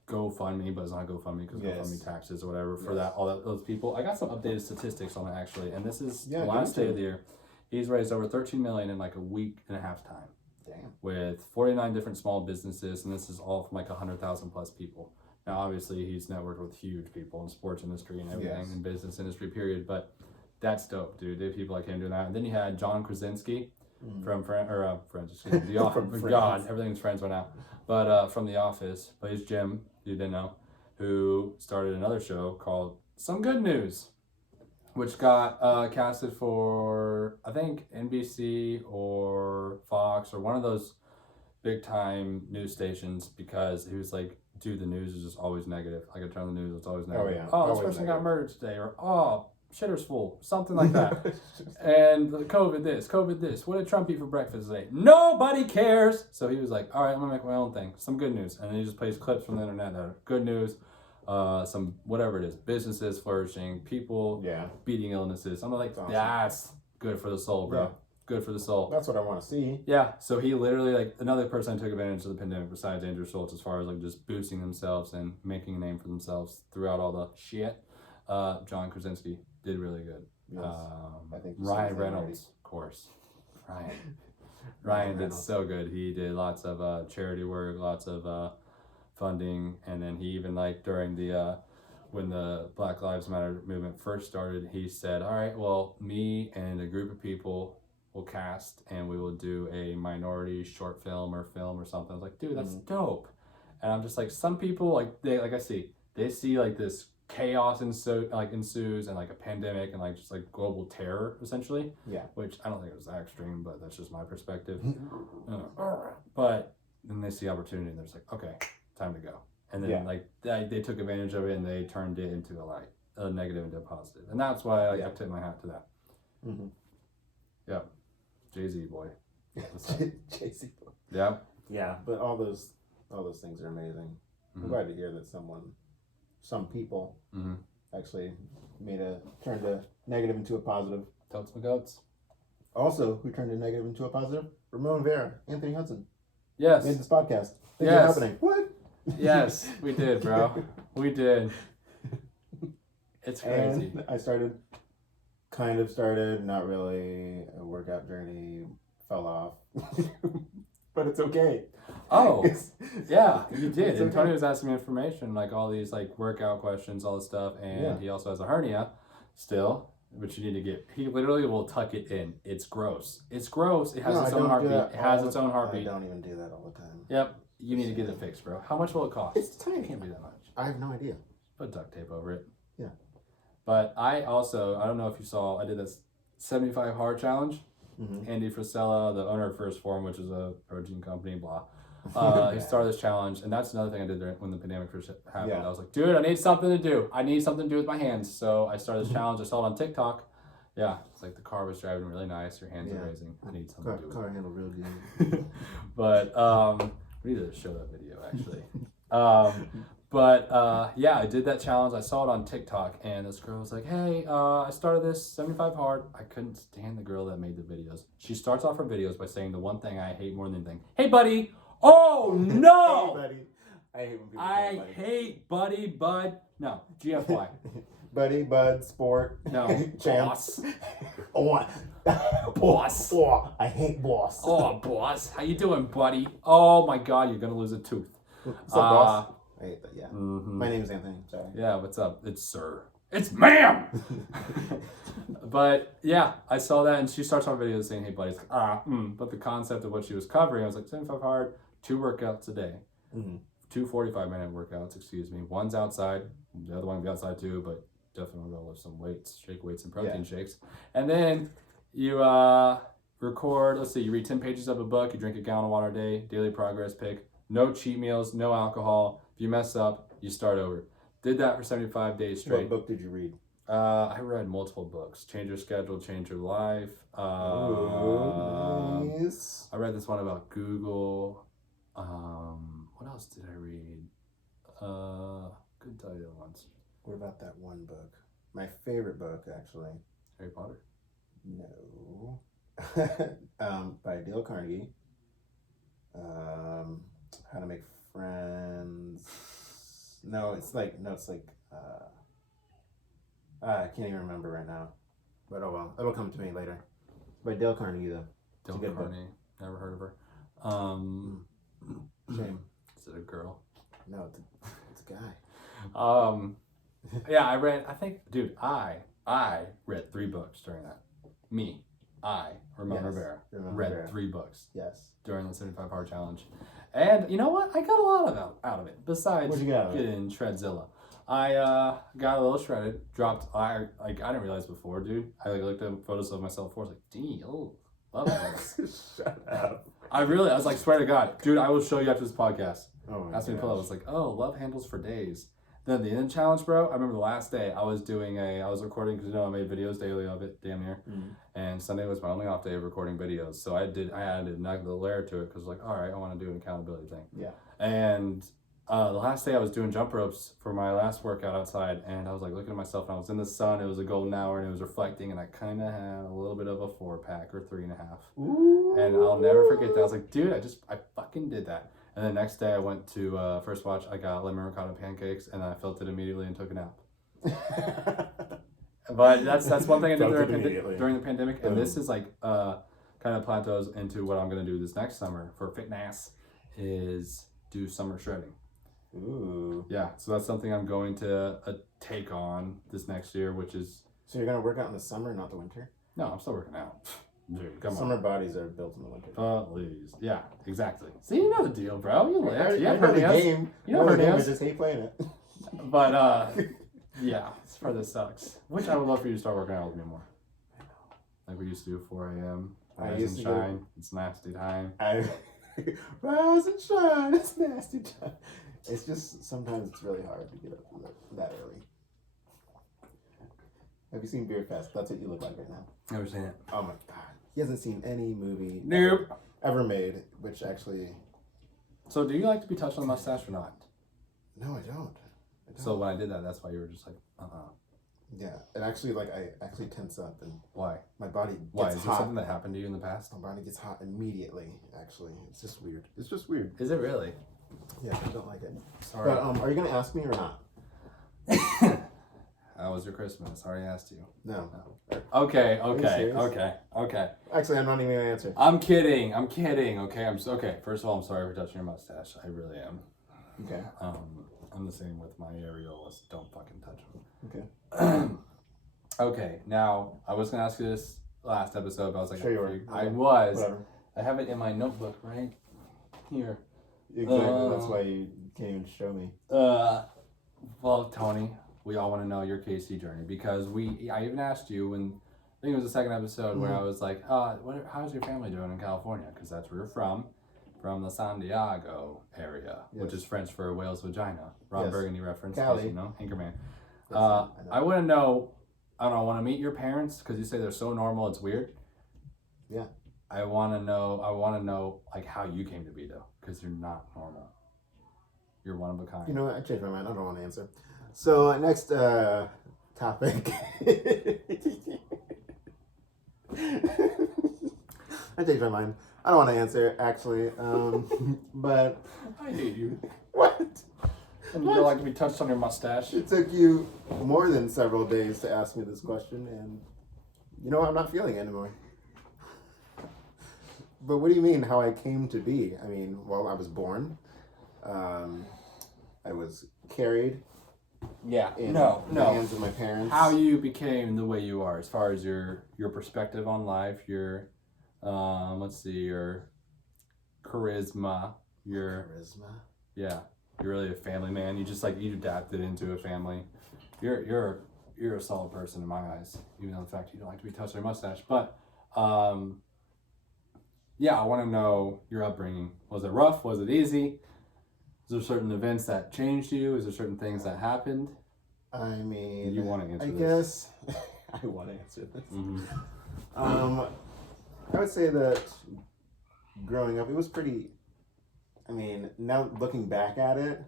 GoFundMe, but it's not GoFundMe because GoFundMe taxes or whatever for those people. I got some updated statistics on it actually, and this is the last day of the year. He's raised over $13 million in like a week and a half time. Damn. With 49 different small businesses, and this is all from like 100,000 plus people. Now, obviously, he's networked with huge people in sports industry and everything, in business industry, period. But that's dope, dude. There are people like him doing that. And then you had John Krasinski from Friends, The Office. God, everything's Friends right now. But from The Office, plays Jim, you didn't know, who started another show called Some Good News, which got casted for, I think, NBC or Fox or one of those big time news stations, because he was like, dude, the news is just always negative. I could turn on the news, it's always negative. Oh, this person got murdered today, or oh, shitter's full, something like that. And COVID this. What did Trump eat for breakfast today? Nobody cares. So he was like, all right, I'm gonna make my own thing. Some good news. And then he just plays clips from the internet that are good news. Some whatever it is, businesses flourishing, people beating illnesses. I'm like, that's good for the soul, bro. Good for the soul. That's what I want to see. Yeah. So he literally, like, another person took advantage of the pandemic besides Andrew Schultz, as far as like just boosting themselves and making a name for themselves throughout all the shit. John Krasinski did really good. Yes. I think Ryan Reynolds, of course. Ryan did so good. He did lots of charity work, lots of funding, and then he even, like, during the when the Black Lives Matter movement first started, he said, all right, well, me and a group of people will cast and we will do a minority short film or something. I was like, dude, that's dope. And I'm just like, some people, like, they see like this chaos ensues and like a pandemic and like just like global terror essentially, which I don't think it was that extreme, but that's just my perspective. But then they see opportunity and they're just like, okay, time to go. And then like they took advantage of it and they turned it into a negative into a positive, and that's why I tip my hat to that. Jay-Z boy. Jay-Z boy. Yeah, but all those things are amazing. I'm glad to hear that some people actually turned a negative into a positive. Totes my goats. Also, who turned a negative into a positive? Ramon Vera, Anthony Hudson. Yes. Made this podcast. Things are happening. What? Yes, we did, bro. We did. It's crazy. And I started, not really a workout journey, fell off. But it's okay. Oh, yeah, you did. And Tony was asking me information, like all these like workout questions, all this stuff. And he also has a hernia still. which you need to get. He literally will tuck it in. It's gross. It's gross. It has its I own don't do heartbeat. that It has all its the- own heartbeat. I don't even do that all the time. Yep. You need to get it fixed, bro. How much will it cost? It's tiny. It can't be that much. I have no idea. Put duct tape over it. Yeah. But I don't know if you saw, I did this 75 hard challenge. Mm-hmm. Andy Frisella, the owner of First Form, which is a protein company, blah. He started this challenge, and that's another thing I did when the pandemic first happened. Yeah. I was like, dude, I need something to do. I need something to do with my hands. So I started this challenge. I saw it on TikTok. Yeah, it's like the car was driving really nice. Your hands are raising. I need something to do with Car handle real good. But we need to show that video actually. Yeah, I did that challenge. I saw it on TikTok, and this girl was like, "Hey, I started this 75 hard." I couldn't stand the girl that made the videos. She starts off her videos by saying the one thing I hate more than anything. Hey, buddy. Oh no. Hey, buddy. I hate when people I buddy. hate buddy, bud. No, GFY. Buddy, bud, sport. No, champs. boss. Oh, Boss. Oh, I hate boss. Oh, boss. How you doing, buddy? Oh my God, you're gonna lose a tooth. What's up, boss? I hate that. Yeah. Mm-hmm. My name is Anthony. Sorry. Yeah, what's up? It's sir. It's ma'am. But yeah, I saw that, and she starts her video saying, "Hey, buddy." It's like, But the concept of what she was covering, I was like, 75 hard, 2 workouts a day, Mm-hmm. 2 45-minute workouts. Excuse me. One's outside, the other one will be outside too, but definitely go lift some weights, shake weights, and protein shakes. And then you record. Let's see. You read 10 pages of a book. You drink a gallon of water a day. Daily progress pick. No cheat meals. No alcohol. If you mess up, you start over. Did that for 75 days straight. What book did you read? I read multiple books. Change Your Schedule, Change Your Life. Nice. I read this one about Google. What else did I read? Couldn't tell you the other ones. What about that one book? My favorite book, actually. Harry Potter. No. By Dale Carnegie. How to Make Friends. I can't even remember right now. But oh well, it'll come to me later. By Dale Carnegie, though. Dale Carnegie. Never heard of her. Shame. Is it a girl? No, it's a guy. Yeah, I read read 3 books during that. Ramon Rivera, read 3 books. Yes. During the 75 hard challenge. And you know what? I got a lot out of it. Besides What'd you get out of it? getting Shredzilla. I got a little shredded, dropped, I didn't realize before, dude. I looked at photos of myself before, I was like, dang, love this. Shut up. I was like, swear to God, dude, I will show you after this podcast. Oh my Asked me to pull gosh. up. I was like, oh, love handles for days. Then the end challenge, bro. I remember the last day I was recording because I made videos daily of it, damn near. Mm-hmm. And Sunday was my only off day of recording videos, so I added another layer to it because like, all right, I want to do an accountability thing. Yeah. And the last day I was doing jump ropes for my last workout outside, and I was like looking at myself, and I was in the sun. It was a golden hour, and it was reflecting, and I kind of had a little bit of a 4-pack or 3.5. Ooh. And I'll never forget that. I was like, dude, I fucking did that. And the next day I went to First Watch. I got lemon ricotta pancakes, and I felt it immediately and took a nap. But that's one thing I did during the pandemic, and this is like kind of plateaus into what I'm gonna do this next summer for fitness is do summer shredding. Ooh. Yeah, so that's something I'm going to take on this next year, which is. So you're gonna work out in the summer, not the winter? No, I'm still working out. Dude, come Summer bodies are built in the winter. Please. Yeah, exactly. See, you know the deal, bro. You live. I know the game. You know the I game. just hate playing it. But yeah, this part that sucks. Which I would love for you to start working out with me more. Like we used to do 4 a.m. Rise and shine. It's nasty time. Rise and shine. It's nasty time. It's just sometimes it's really hard to get up that early. Have you seen Beard Fest? That's what you look like right now. Never seen it. Oh my god. He hasn't seen any movie ever made, which actually. So do you like to be touched on the mustache or not? No, I don't. So when I did that, that's why you were just like, Yeah, and actually, I actually tense up, and why? my body gets Why? Is there hot. something that happened to you in the past? My body gets hot immediately. Actually, it's just weird. It's just weird. Is it really? Yeah, I don't like it. Sorry. But are you gonna ask me or not? How was your Christmas? I already asked you. No. Okay. serious? Okay. Actually, I'm not even gonna answer. I'm kidding. Okay. Okay. First of all, I'm sorry for touching your mustache. I really am. Okay. I'm the same with my areolas. Don't fucking touch them. Okay. Okay, now I was gonna ask you this last episode, but I was like, Sure you were. I was. Whatever. I have it in my notebook right here. Exactly. That's why you can't even show me. Well, Tony, we all want to know your KC journey because I even asked you when I think it was the second episode where I was like, how's your family doing in California? Because that's where you're from the San Diego area, which is French for whale's vagina. Ron Burgundy reference, Cali. you know, Anchorman. Yes, I want to know. I don't want to meet your parents because you say they're so normal. It's weird. Yeah. I want to know like how you came to be though, because you're not normal. You're one of a kind. You know what? I changed my mind. I don't want to answer. So next topic. I changed my mind. I don't want to answer actually. But I hate you. what? And you don't like to be touched on your mustache. It took you more than several days to ask me this question, and you know what? I'm not feeling it anymore. But what do you mean how I came to be? I mean, well, I was born. I was carried. Yeah. In the hands of my parents. How you became the way you are, as far as your perspective on life, your your charisma, yeah, you're really a family man. You just you adapted into a family. You're a solid person in my eyes, even though the fact you don't like to be touched on your mustache. But yeah, I want to know your upbringing. Was it rough? Was it easy? Is there certain events that changed you? Is there certain things that happened? I mean, you want to answer this? I guess I want to answer this. Mm-hmm. I would say that growing up, it was pretty. I mean, now looking back at it,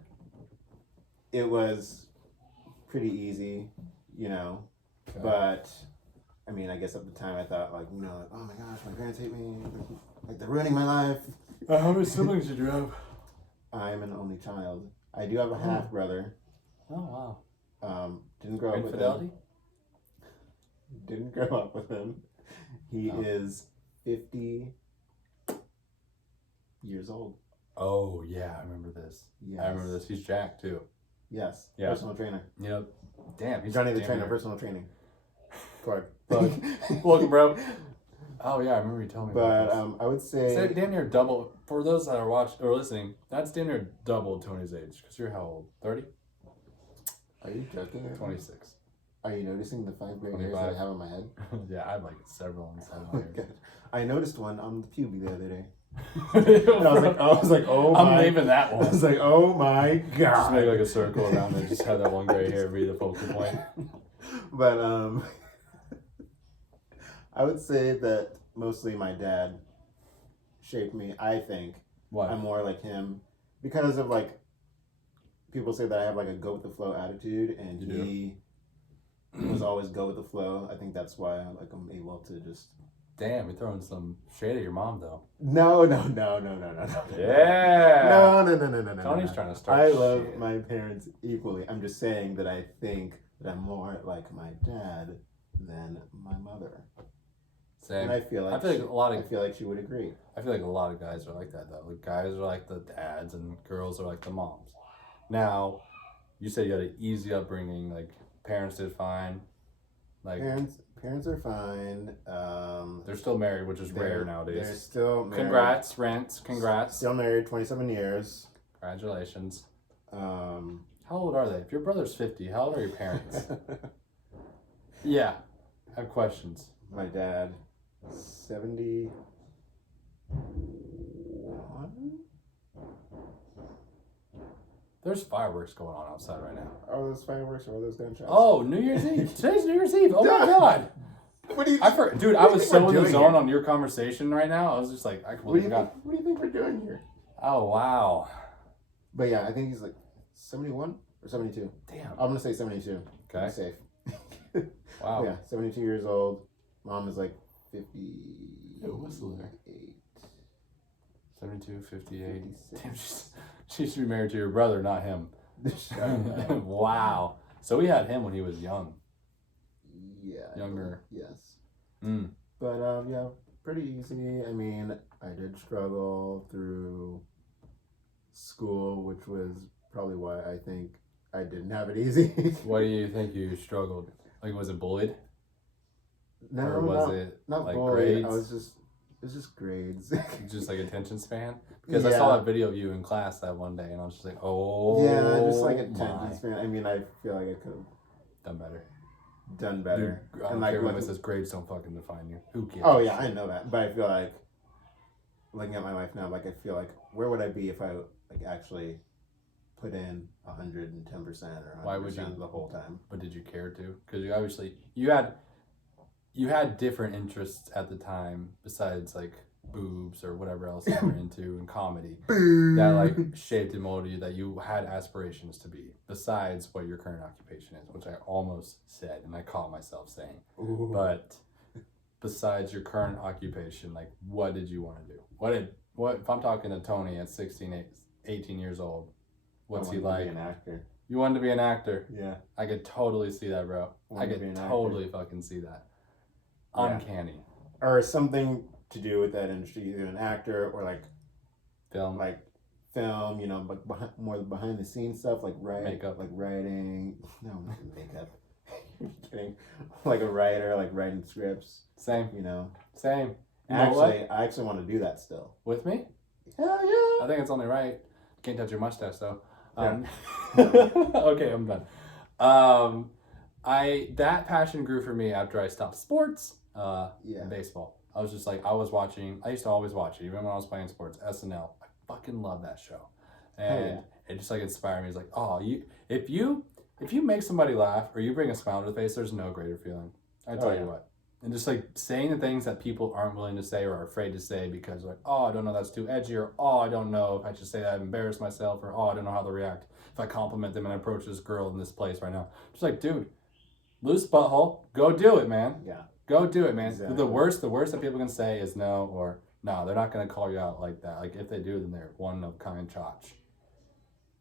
it was pretty easy, you know. Okay. But I mean, I guess at the time I thought oh my gosh, my parents hate me, they're ruining my life. How many siblings did you have? I'm an only child. I do have a half brother. Oh wow. Didn't grow up with him. Didn't grow up with him. He is 50 years old. Oh yeah, I remember this. Yes. I remember this. He's Jack too. Yes. Yeah. Personal trainer. Yep. Damn. He's Johnny the Trainer. Personal training. Plug. Welcome, bro. Oh yeah, I remember you telling me. But I would say damn near double. For those that are watching or listening, that's damn near double Tony's age. Because you're how old? 30? Are you joking? 26. Are you noticing the 5 gray hairs that I have on my head? Yeah, I have several inside my head. I noticed one on the pubes the other day. And I was like, oh my. I'm leaving that one. I was like, oh my god. Just make a circle around it. Just have that one gray hair be the focal point. But I would say that mostly my dad shaped me. I think I'm more like him because of people say that I have a go with the flow attitude, and he was always go with the flow. I think that's why I'm able to just. Damn, you're throwing some shade at your mom though. No. Yeah. No. Tony's trying to start. I love my parents equally. I'm just saying that I think that I'm more like my dad than my mother. Same. And I feel like she would agree. I feel like a lot of guys are like that though. Guys are like the dads and girls are like the moms. Now, you said you had an easy upbringing. Parents did fine. Parents are fine. They're still married, which is rare nowadays. They're still married. Congrats, Rents. Congrats. Still married, 27 years. Congratulations. How old are they? If your brother's 50, how old are your parents? Yeah. I have questions. My dad, 71. There's fireworks going on outside right now. Are those fireworks or are those gunshots? Oh, New Year's Eve. Today's New Year's Eve. Oh my God. What do you dude, I was so in the zone on your conversation right now. I was just I completely forgot. What do you think we're doing here? Oh, wow. But yeah, I think he's 71 or 72. Damn. I'm going to say 72. Okay. Be safe. Wow. Yeah, 72 years old. Mom is 50. Yo, whistle there. 72, 58. 56. Damn, she should be married to your brother, not him. Wow. So we had him when he was young. Yeah. Younger. Yes. Mm. But yeah, pretty easy. I mean, I did struggle through school, which was probably why I think I didn't have it easy. Why do you think you struggled? Was it bullied? No, or was it not like bullied. grades? It was just grades. Just like attention span? Because I Yeah. saw that video of you in class that one day, and I was just like, oh, Yeah, just like attention my. span. I mean, I feel like I could have Done better. done better. Dude, I don't And like, care when looking, it says grades don't fucking define you. Who cares? oh yeah, I know that. But I feel like looking at my life now, like I feel like where would I be if I like actually put in 110% or 100% Why would you the whole time? But did you care to? Because you obviously you had different interests at the time besides like boobs or whatever else you were into in comedy that like shaped and molded you, that you had aspirations to be besides what your current occupation is, which I almost said and I caught myself saying. Ooh. But besides your current occupation, like what did you want to do? What if I'm talking to Tony at 16, 18 years old, what's he like? To be an actor. You wanted to be an actor? Yeah. I could totally see that, bro. I could totally fucking see that. Uncanny. Or something to do with that industry, either an actor or like film, you know, like more behind the scenes stuff, like makeup, like writing. No, not makeup. You're kidding. Like a writer, like writing scripts. Same. You know. Same. I actually want to do that still. With me? Hell yeah. I think it's only right. Can't touch your mustache though. Yeah. Okay, I'm done. That passion grew for me after I stopped sports. Baseball. I was just like, I used to always watch it, even when I was playing sports. SNL. I fucking love that show. And it just like inspired me. It's like, oh, if you make somebody laugh or you bring a smile to the face, there's no greater feeling. I tell you what. And just like saying the things that people aren't willing to say or are afraid to say because like, oh, I don't know, that's too edgy, or oh, I don't know if I should say that, I've embarrassed myself, or oh, I don't know how they'll react if I compliment them and I approach this girl in this place right now. Just like, dude, loose butthole, go do it, man. Yeah. Go do it, man. Exactly. The worst that people can say is no, or no, they're not going to call you out like that. Like if they do, then they're one of kind chotch.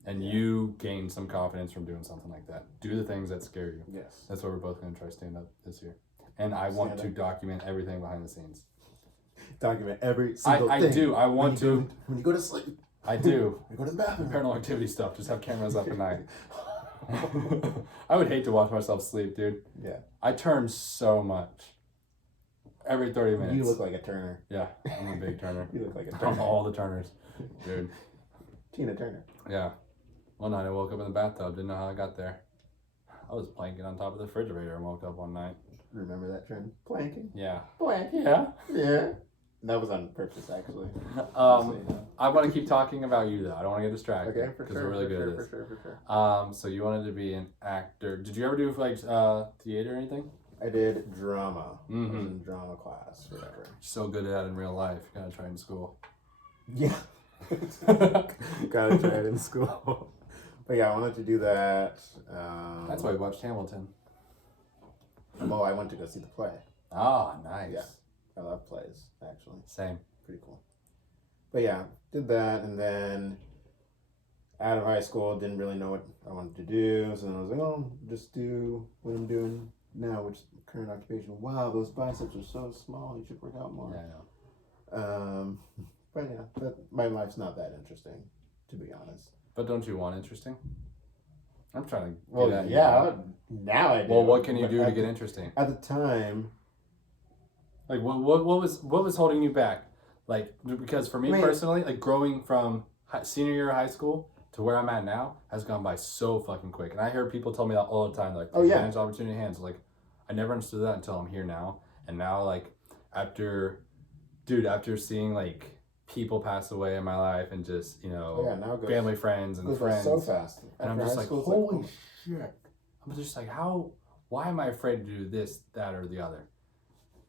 And you gain some confidence from doing something like that. Do the things that scare you. Yes. That's what we're both going to try stand up this year. And I want to document everything behind the scenes. Document every single thing. I do. I want to. When you go to sleep. I do. You go to the bathroom. Paranormal activity stuff. Just have cameras up at night. I would hate to watch myself sleep, dude. Yeah. I turn so much. Every 30 minutes. You look like a Turner. Yeah, I'm a big Turner. You look like a I'm Turner. all the Turners, dude. Tina Turner. Yeah. One night I woke up in the bathtub. Didn't know how I got there. I was planking on top of the refrigerator and woke up one night. Remember that trend? Planking. Yeah. Planking. Yeah. Yeah. That was on purpose, actually. I want to keep talking about you though. I don't want to get distracted. Okay, for sure. We're really good at this. For sure. So you wanted to be an actor. Did you ever do like theater or anything? I did drama. Mm-hmm. I was in drama class, whatever. So good at that in real life. You gotta try it in school. Yeah. Gotta try it in school. But yeah, I wanted to do that. That's why we watched Hamilton. Well, I went to go see the play. Ah, nice. Yeah. I love plays, actually. Same. Pretty cool. But yeah, did that, and then out of high school, didn't really know what I wanted to do. So then I was like, oh, just do what I'm doing now, which is current occupation. Wow, those biceps are so small. You should work out more. Yeah, I know. But yeah, my life's not that interesting, to be honest. But don't you want interesting? I'm trying to. Well, yeah, now I do. Well, what can you do to get interesting? At the time, like what was holding you back? Like because for me personally, like growing from senior year of high school to where I'm at now has gone by so fucking quick. And I hear people tell me that all the time, like, oh yeah, hands, opportunity, hands. Like, I never understood that until I'm here now. And now, like, after seeing like people pass away in my life and just, you know, family, friends, and friends. So fast. And I'm just like, holy shit. I'm just like, why am I afraid to do this, that, or the other?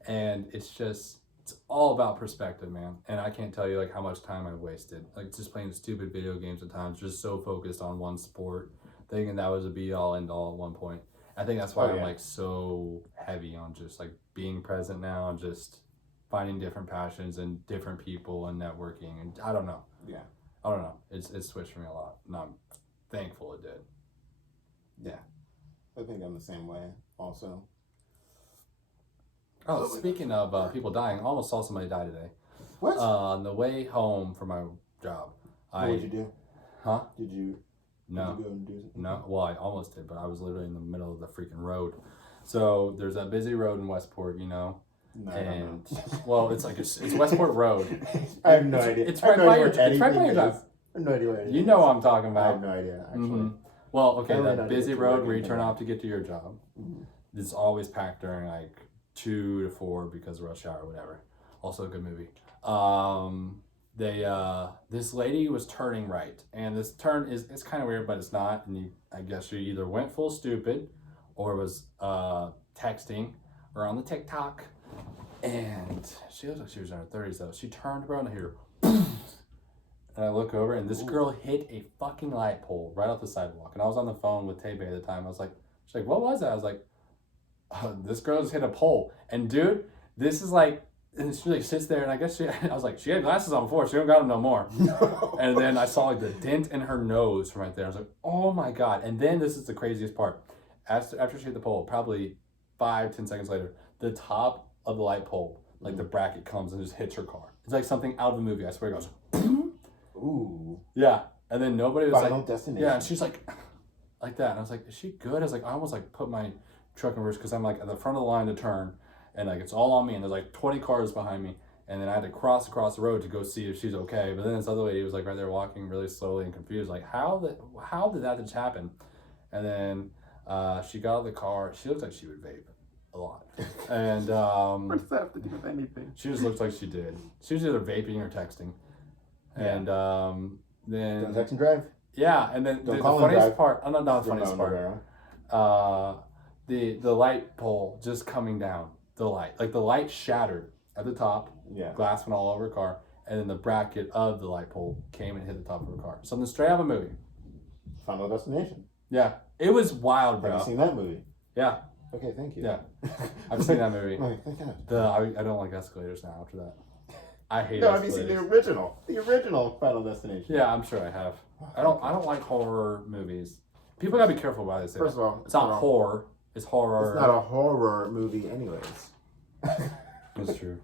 And it's all about perspective, man. And I can't tell you like how much time I've wasted. Like just playing stupid video games at times, just so focused on one sport, thinking that was a be all end all at one point. I think that's why I'm like so heavy on just like being present now and just finding different passions and different people and networking, and I don't know. Yeah. I don't know. It's switched for me a lot, and I'm thankful it did. Yeah. I think I'm the same way also. Oh, speaking of people dying, I almost saw somebody die today. What? On the way home from my job. What did you do? Huh? No. Did you go and do something? No. Well, I almost did, but I was literally in the middle of the freaking road. So there's that busy road in Westport, you know. No, And I don't know. well, it's like it's Westport Road. I have no idea. It's right by your. It's right by your job. I have no idea where it You is. know what I'm talking I about. have no idea, actually. Mm-hmm. Well, okay, I really that don't busy get to road work where you in turn the- off to get to your job. Mhm. It's always packed during like 2 to 4 because of rush hour or whatever. Also a good movie. This lady was turning right, and this turn is it's kind of weird, but it's not. And I guess she either went full stupid, or was texting, or on the TikTok, and she looked like she was in her 30s though. She turned around and here, and I look over, and this girl hit a fucking light pole right off the sidewalk. And I was on the phone with Tebe at the time. I was like, she's like, what was that? I was like, this girl just hit a pole. And dude, this is like, and she like sits there, and I guess I was like, she had glasses on before, she don't got them no more. And then I saw like the dent in her nose from right there. I was like, oh my God. And then this is the craziest part. After she hit the pole, probably 5-10 seconds later, the top of the light pole, like the bracket comes and just hits her car. It's like something out of the movie. I swear it goes, ooh. yeah. And then nobody was Final like, Destination. yeah, and she's like that. And I was like, is she good? I was like, I almost like put my truck in reverse because I'm like at the front of the line to turn, and like it's all on me, and there's like 20 cars behind me, and then I had to cross across the road to go see if she's okay. But then this other lady was like right there walking really slowly and confused, like how did that just happen? And then she got out of the car. She looked like she would vape a lot, and what does that have to do with anything? she just looked like she did. She was either vaping or texting, and then Don't text and drive. yeah, and then the funniest part, not the funniest part. The light pole just coming down, the light shattered at the top, glass went all over her car, and then the bracket of the light pole came and hit the top of her car. Something straight out of a movie. Final Destination. Yeah, it was wild, bro. Have you seen that movie? Yeah. Okay, thank you. Yeah, I've seen that movie. Oh, thank God. I don't like escalators now after that. I hate No, have you escalators. seen the original Final Destination? Yeah, I'm sure I have. I don't like horror movies. People gotta be careful why they say First that. of all, it's not horror. It's horror. It's not a horror movie, anyways. That's true.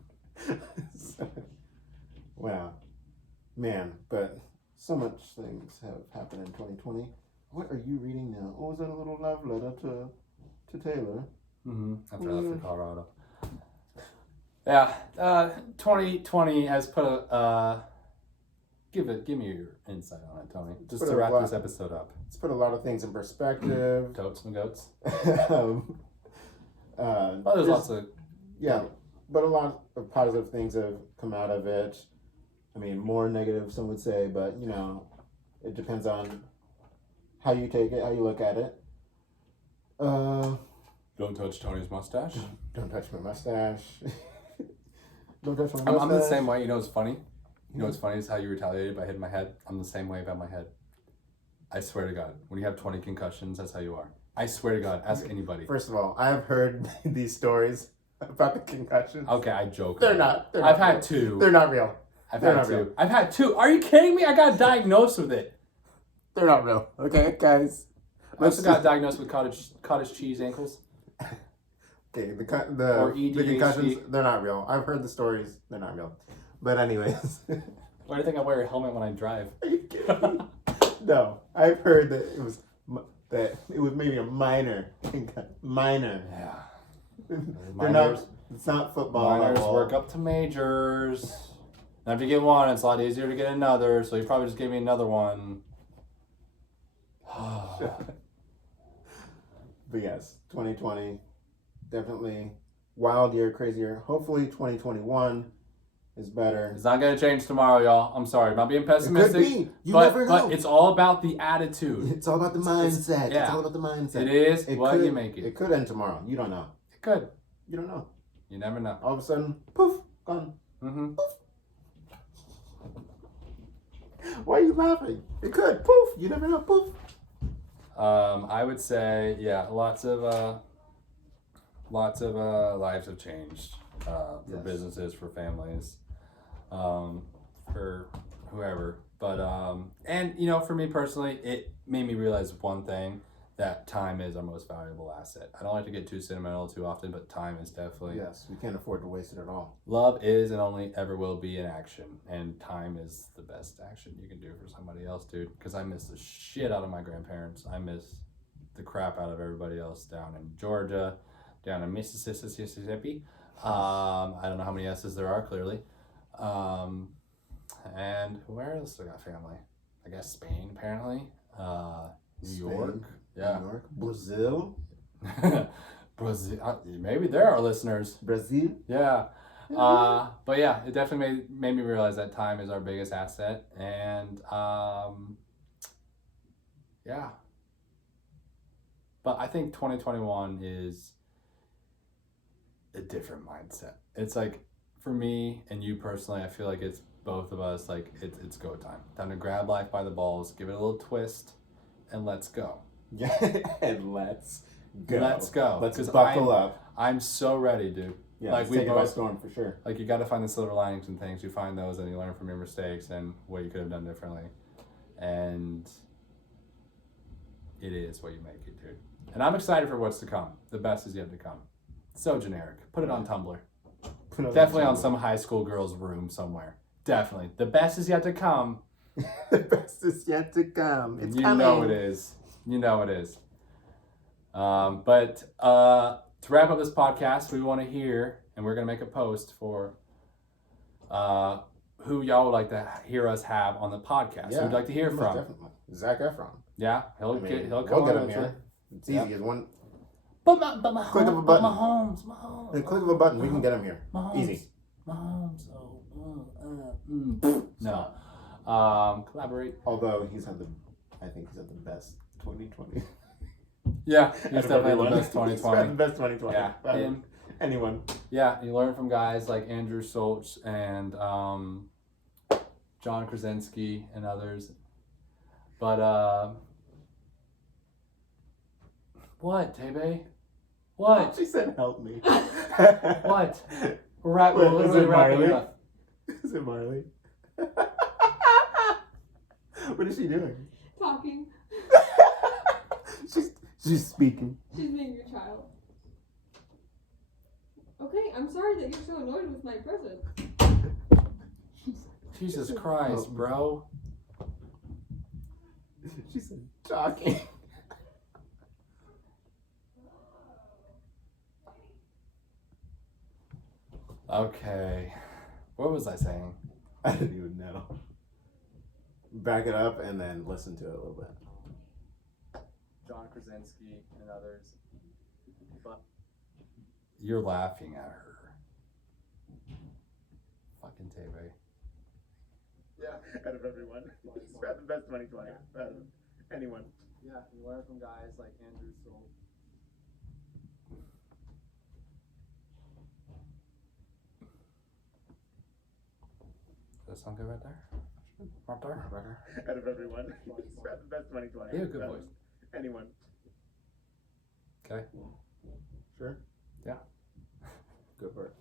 Wow, man! But so much things have happened in 2020. What are you reading now? Oh, is that a little love letter to Taylor? Mm-hmm. After I left for Colorado. Yeah, 2020 has put a. Give me your insight on it, Tony. Just to wrap this episode up. It's put a lot of things in perspective. Totes and goats. There's lots of but a lot of positive things have come out of it. I mean, more negative, some would say, but you know, it depends on how you take it, how you look at it. Don't touch Tony's mustache. Don't touch my mustache. Don't touch my mustache. I'm the same way. You know what's funny? You know what's funny is how you retaliated by hitting my head. I'm the same way about my head. I swear to God. When you have 20 concussions, that's how you are. I swear to God. Ask anybody. First of all, I've heard these stories about the concussions. Okay, I joke. They're not I've real. had 2. They're not real. I've had 2. Are you kidding me? I got diagnosed with it. They're not real. Okay, guys. I also got diagnosed with cottage cheese ankles. Okay, the ADHD. concussions, they're not real. I've heard the stories. They're not real. But anyways. Why do you think I wear a helmet when I drive? Are you kidding me? No, I've heard that it was maybe a minor. Yeah. They're not. It's not football. Minors work up to majors. And after you get one, it's a lot easier to get another. So you probably just gave me another one. But yes, 2020, definitely wild year, crazy year. Hopefully 2021 is better. It's not going to change tomorrow, y'all. I'm sorry. I'm not being pessimistic. It could be. You never know. But it's all about the attitude. It's all about the mindset. It's all about the mindset. It is what you make it. It could end tomorrow. You don't know. It could. You don't know. You never know. All of a sudden, poof, gone. Mm-hmm. Poof. Why are you laughing? It could. Poof. You never know. Poof. I would say, yeah, lots of lives have changed for businesses, for families, for whoever. But and you know, for me personally, it made me realize one thing, that time is our most valuable asset. I don't like to get too sentimental too often, but time is definitely. Yes, we can't afford to waste it at all. Love is and only ever will be an action, and time is the best action you can do for somebody else, dude. Because I miss the shit out of my grandparents. I miss the crap out of everybody else down in Georgia, down in Mississippi. I don't know how many S's there are, clearly. And where else do I got family? I guess Spain, apparently. New York. Yeah. New York. Brazil. Brazil. Maybe there are listeners. Brazil. Yeah. But yeah, it definitely made me realize that time is our biggest asset. And yeah. But I think 2021 is a different mindset. It's like, for me and you personally, I feel like it's both of us, like it's go time. Time to grab life by the balls, give it a little twist, and let's go. Yeah, and let's go. Let's go. Let's buckle up. I'm so ready, dude. Yeah, like take it by storm for sure. Like, you got to find the silver linings and things. You find those, and you learn from your mistakes and what you could have done differently. And it is what you make it, dude. And I'm excited for what's to come. The best is yet to come. So generic. Put it on Tumblr. Definitely on some high school girl's room somewhere. Definitely. The best is yet to come. The best is yet to come. It's coming. You know it is. You know it is. But to wrap up this podcast, we want to hear, and we're going to make a post for who y'all would like to hear us have on the podcast. Yeah, who would like to hear from? Definitely. Zac Efron. Yeah, he'll come we'll get him here. It's easy. It's one click of a button. Mahomes. The click of a button, we can get him here. Mahomes. Easy. Mahomes. No. Collaborate. Although I think he's had the best 2020. Yeah, he's definitely the best 2020. He's had the best 2020. Yeah. Anyone. Yeah, you learn from guys like Andrew Schultz and John Krasinski and others. But what, Tebe? What? She said, "Help me." What? We're literally wrapping up. Is it Marley? What is she doing? Talking. She's speaking. She's being your child. Okay, I'm sorry that you're so annoyed with my present. Jesus Christ, bro. She said, talking. Okay. What was I saying? I didn't even know. Back it up and then listen to it a little bit. John Krasinski and others. But you're laughing at her. Fucking Tebe. Yeah, out of everyone. He's had the best 2020. Out of anyone. Yeah, you learn from guys like Andrew Schultz. Does that sound good right there? Right there? Out of everyone. He's had the best 2020. Yeah, good voice. Anyone. Okay. Sure? Yeah. Go for it.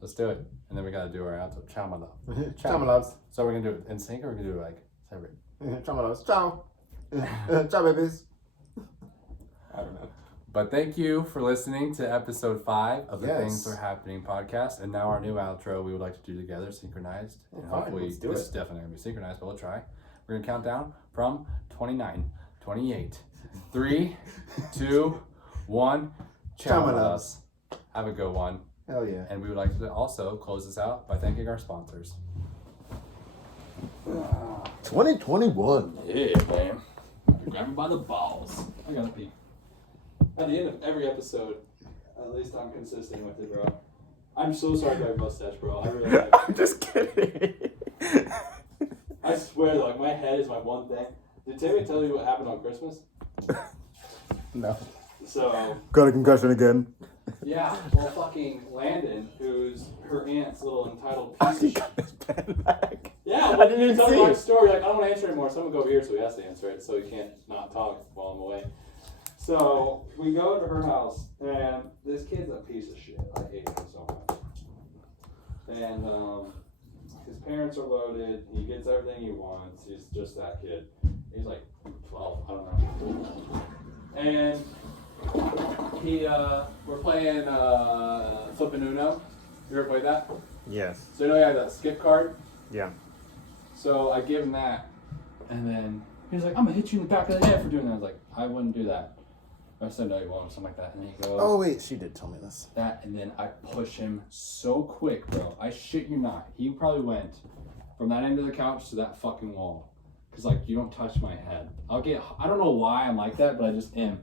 Let's do it. And then we gotta do our outro. Ciao, my love. Ciao, my loves. So we're gonna do it in sync, or we're gonna do it like separate? Ciao, my loves. Ciao. Ciao, babies. I don't know. But thank you for listening to episode 5 of the Yes. Things Are Happening podcast. And now our new outro we would like to do together, synchronized. Well, and fine, hopefully let's do this it. is definitely gonna be synchronized, but we'll try. We're gonna count down from 29, 28, 3, 2, 1. Ciao, my loves. Have a good one. Hell yeah. And we would like to also close this out by thanking our sponsors. 2021. Yeah, man. Grab him by the balls. I gotta pee. At the end of every episode, at least I'm consistent with it, bro. I'm so sorry about your mustache, bro. I really like it. I'm just kidding. I swear, like, my head is my one thing. Did Tammy tell you what happened on Christmas? No. So, Got a concussion again. yeah, well, fucking Landon, who's her aunt's little entitled piece of He shit. got his pen back. Yeah, I didn't even tell see me my it. story. Like, I don't want to answer anymore, so I'm going to go here so he has to answer it, so he can't not talk while I'm away. So, we go to her house, and this kid's a piece of shit. I hate him so much. And, his parents are loaded. He gets everything he wants. He's just that kid. He's like 12, I don't know. And we're playing Flippin' Uno. You ever played that? Yes. So you know he had that skip card? Yeah. So I give him that. And then he's like, I'm gonna hit you in the back of the head for doing that. I was like, I wouldn't do that. I said, no, you won't, something like that. And then he goes, Oh, wait, she did tell me this. that, and then I push him so quick, bro. I shit you not. He probably went from that end of the couch to that fucking wall. Because, like, you don't touch my head. I don't know why I'm like that, but I just am.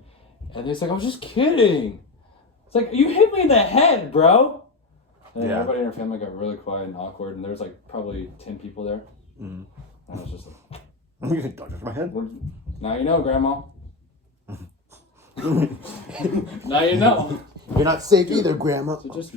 And he's like, I was just kidding. It's like, you hit me in the head, bro. And then everybody in our family got really quiet and awkward, and there was, like, probably 10 people there. Mm. And I was just like, You can touch my head. now you know, Grandma. Now you know. You're not safe either, Grandma. So just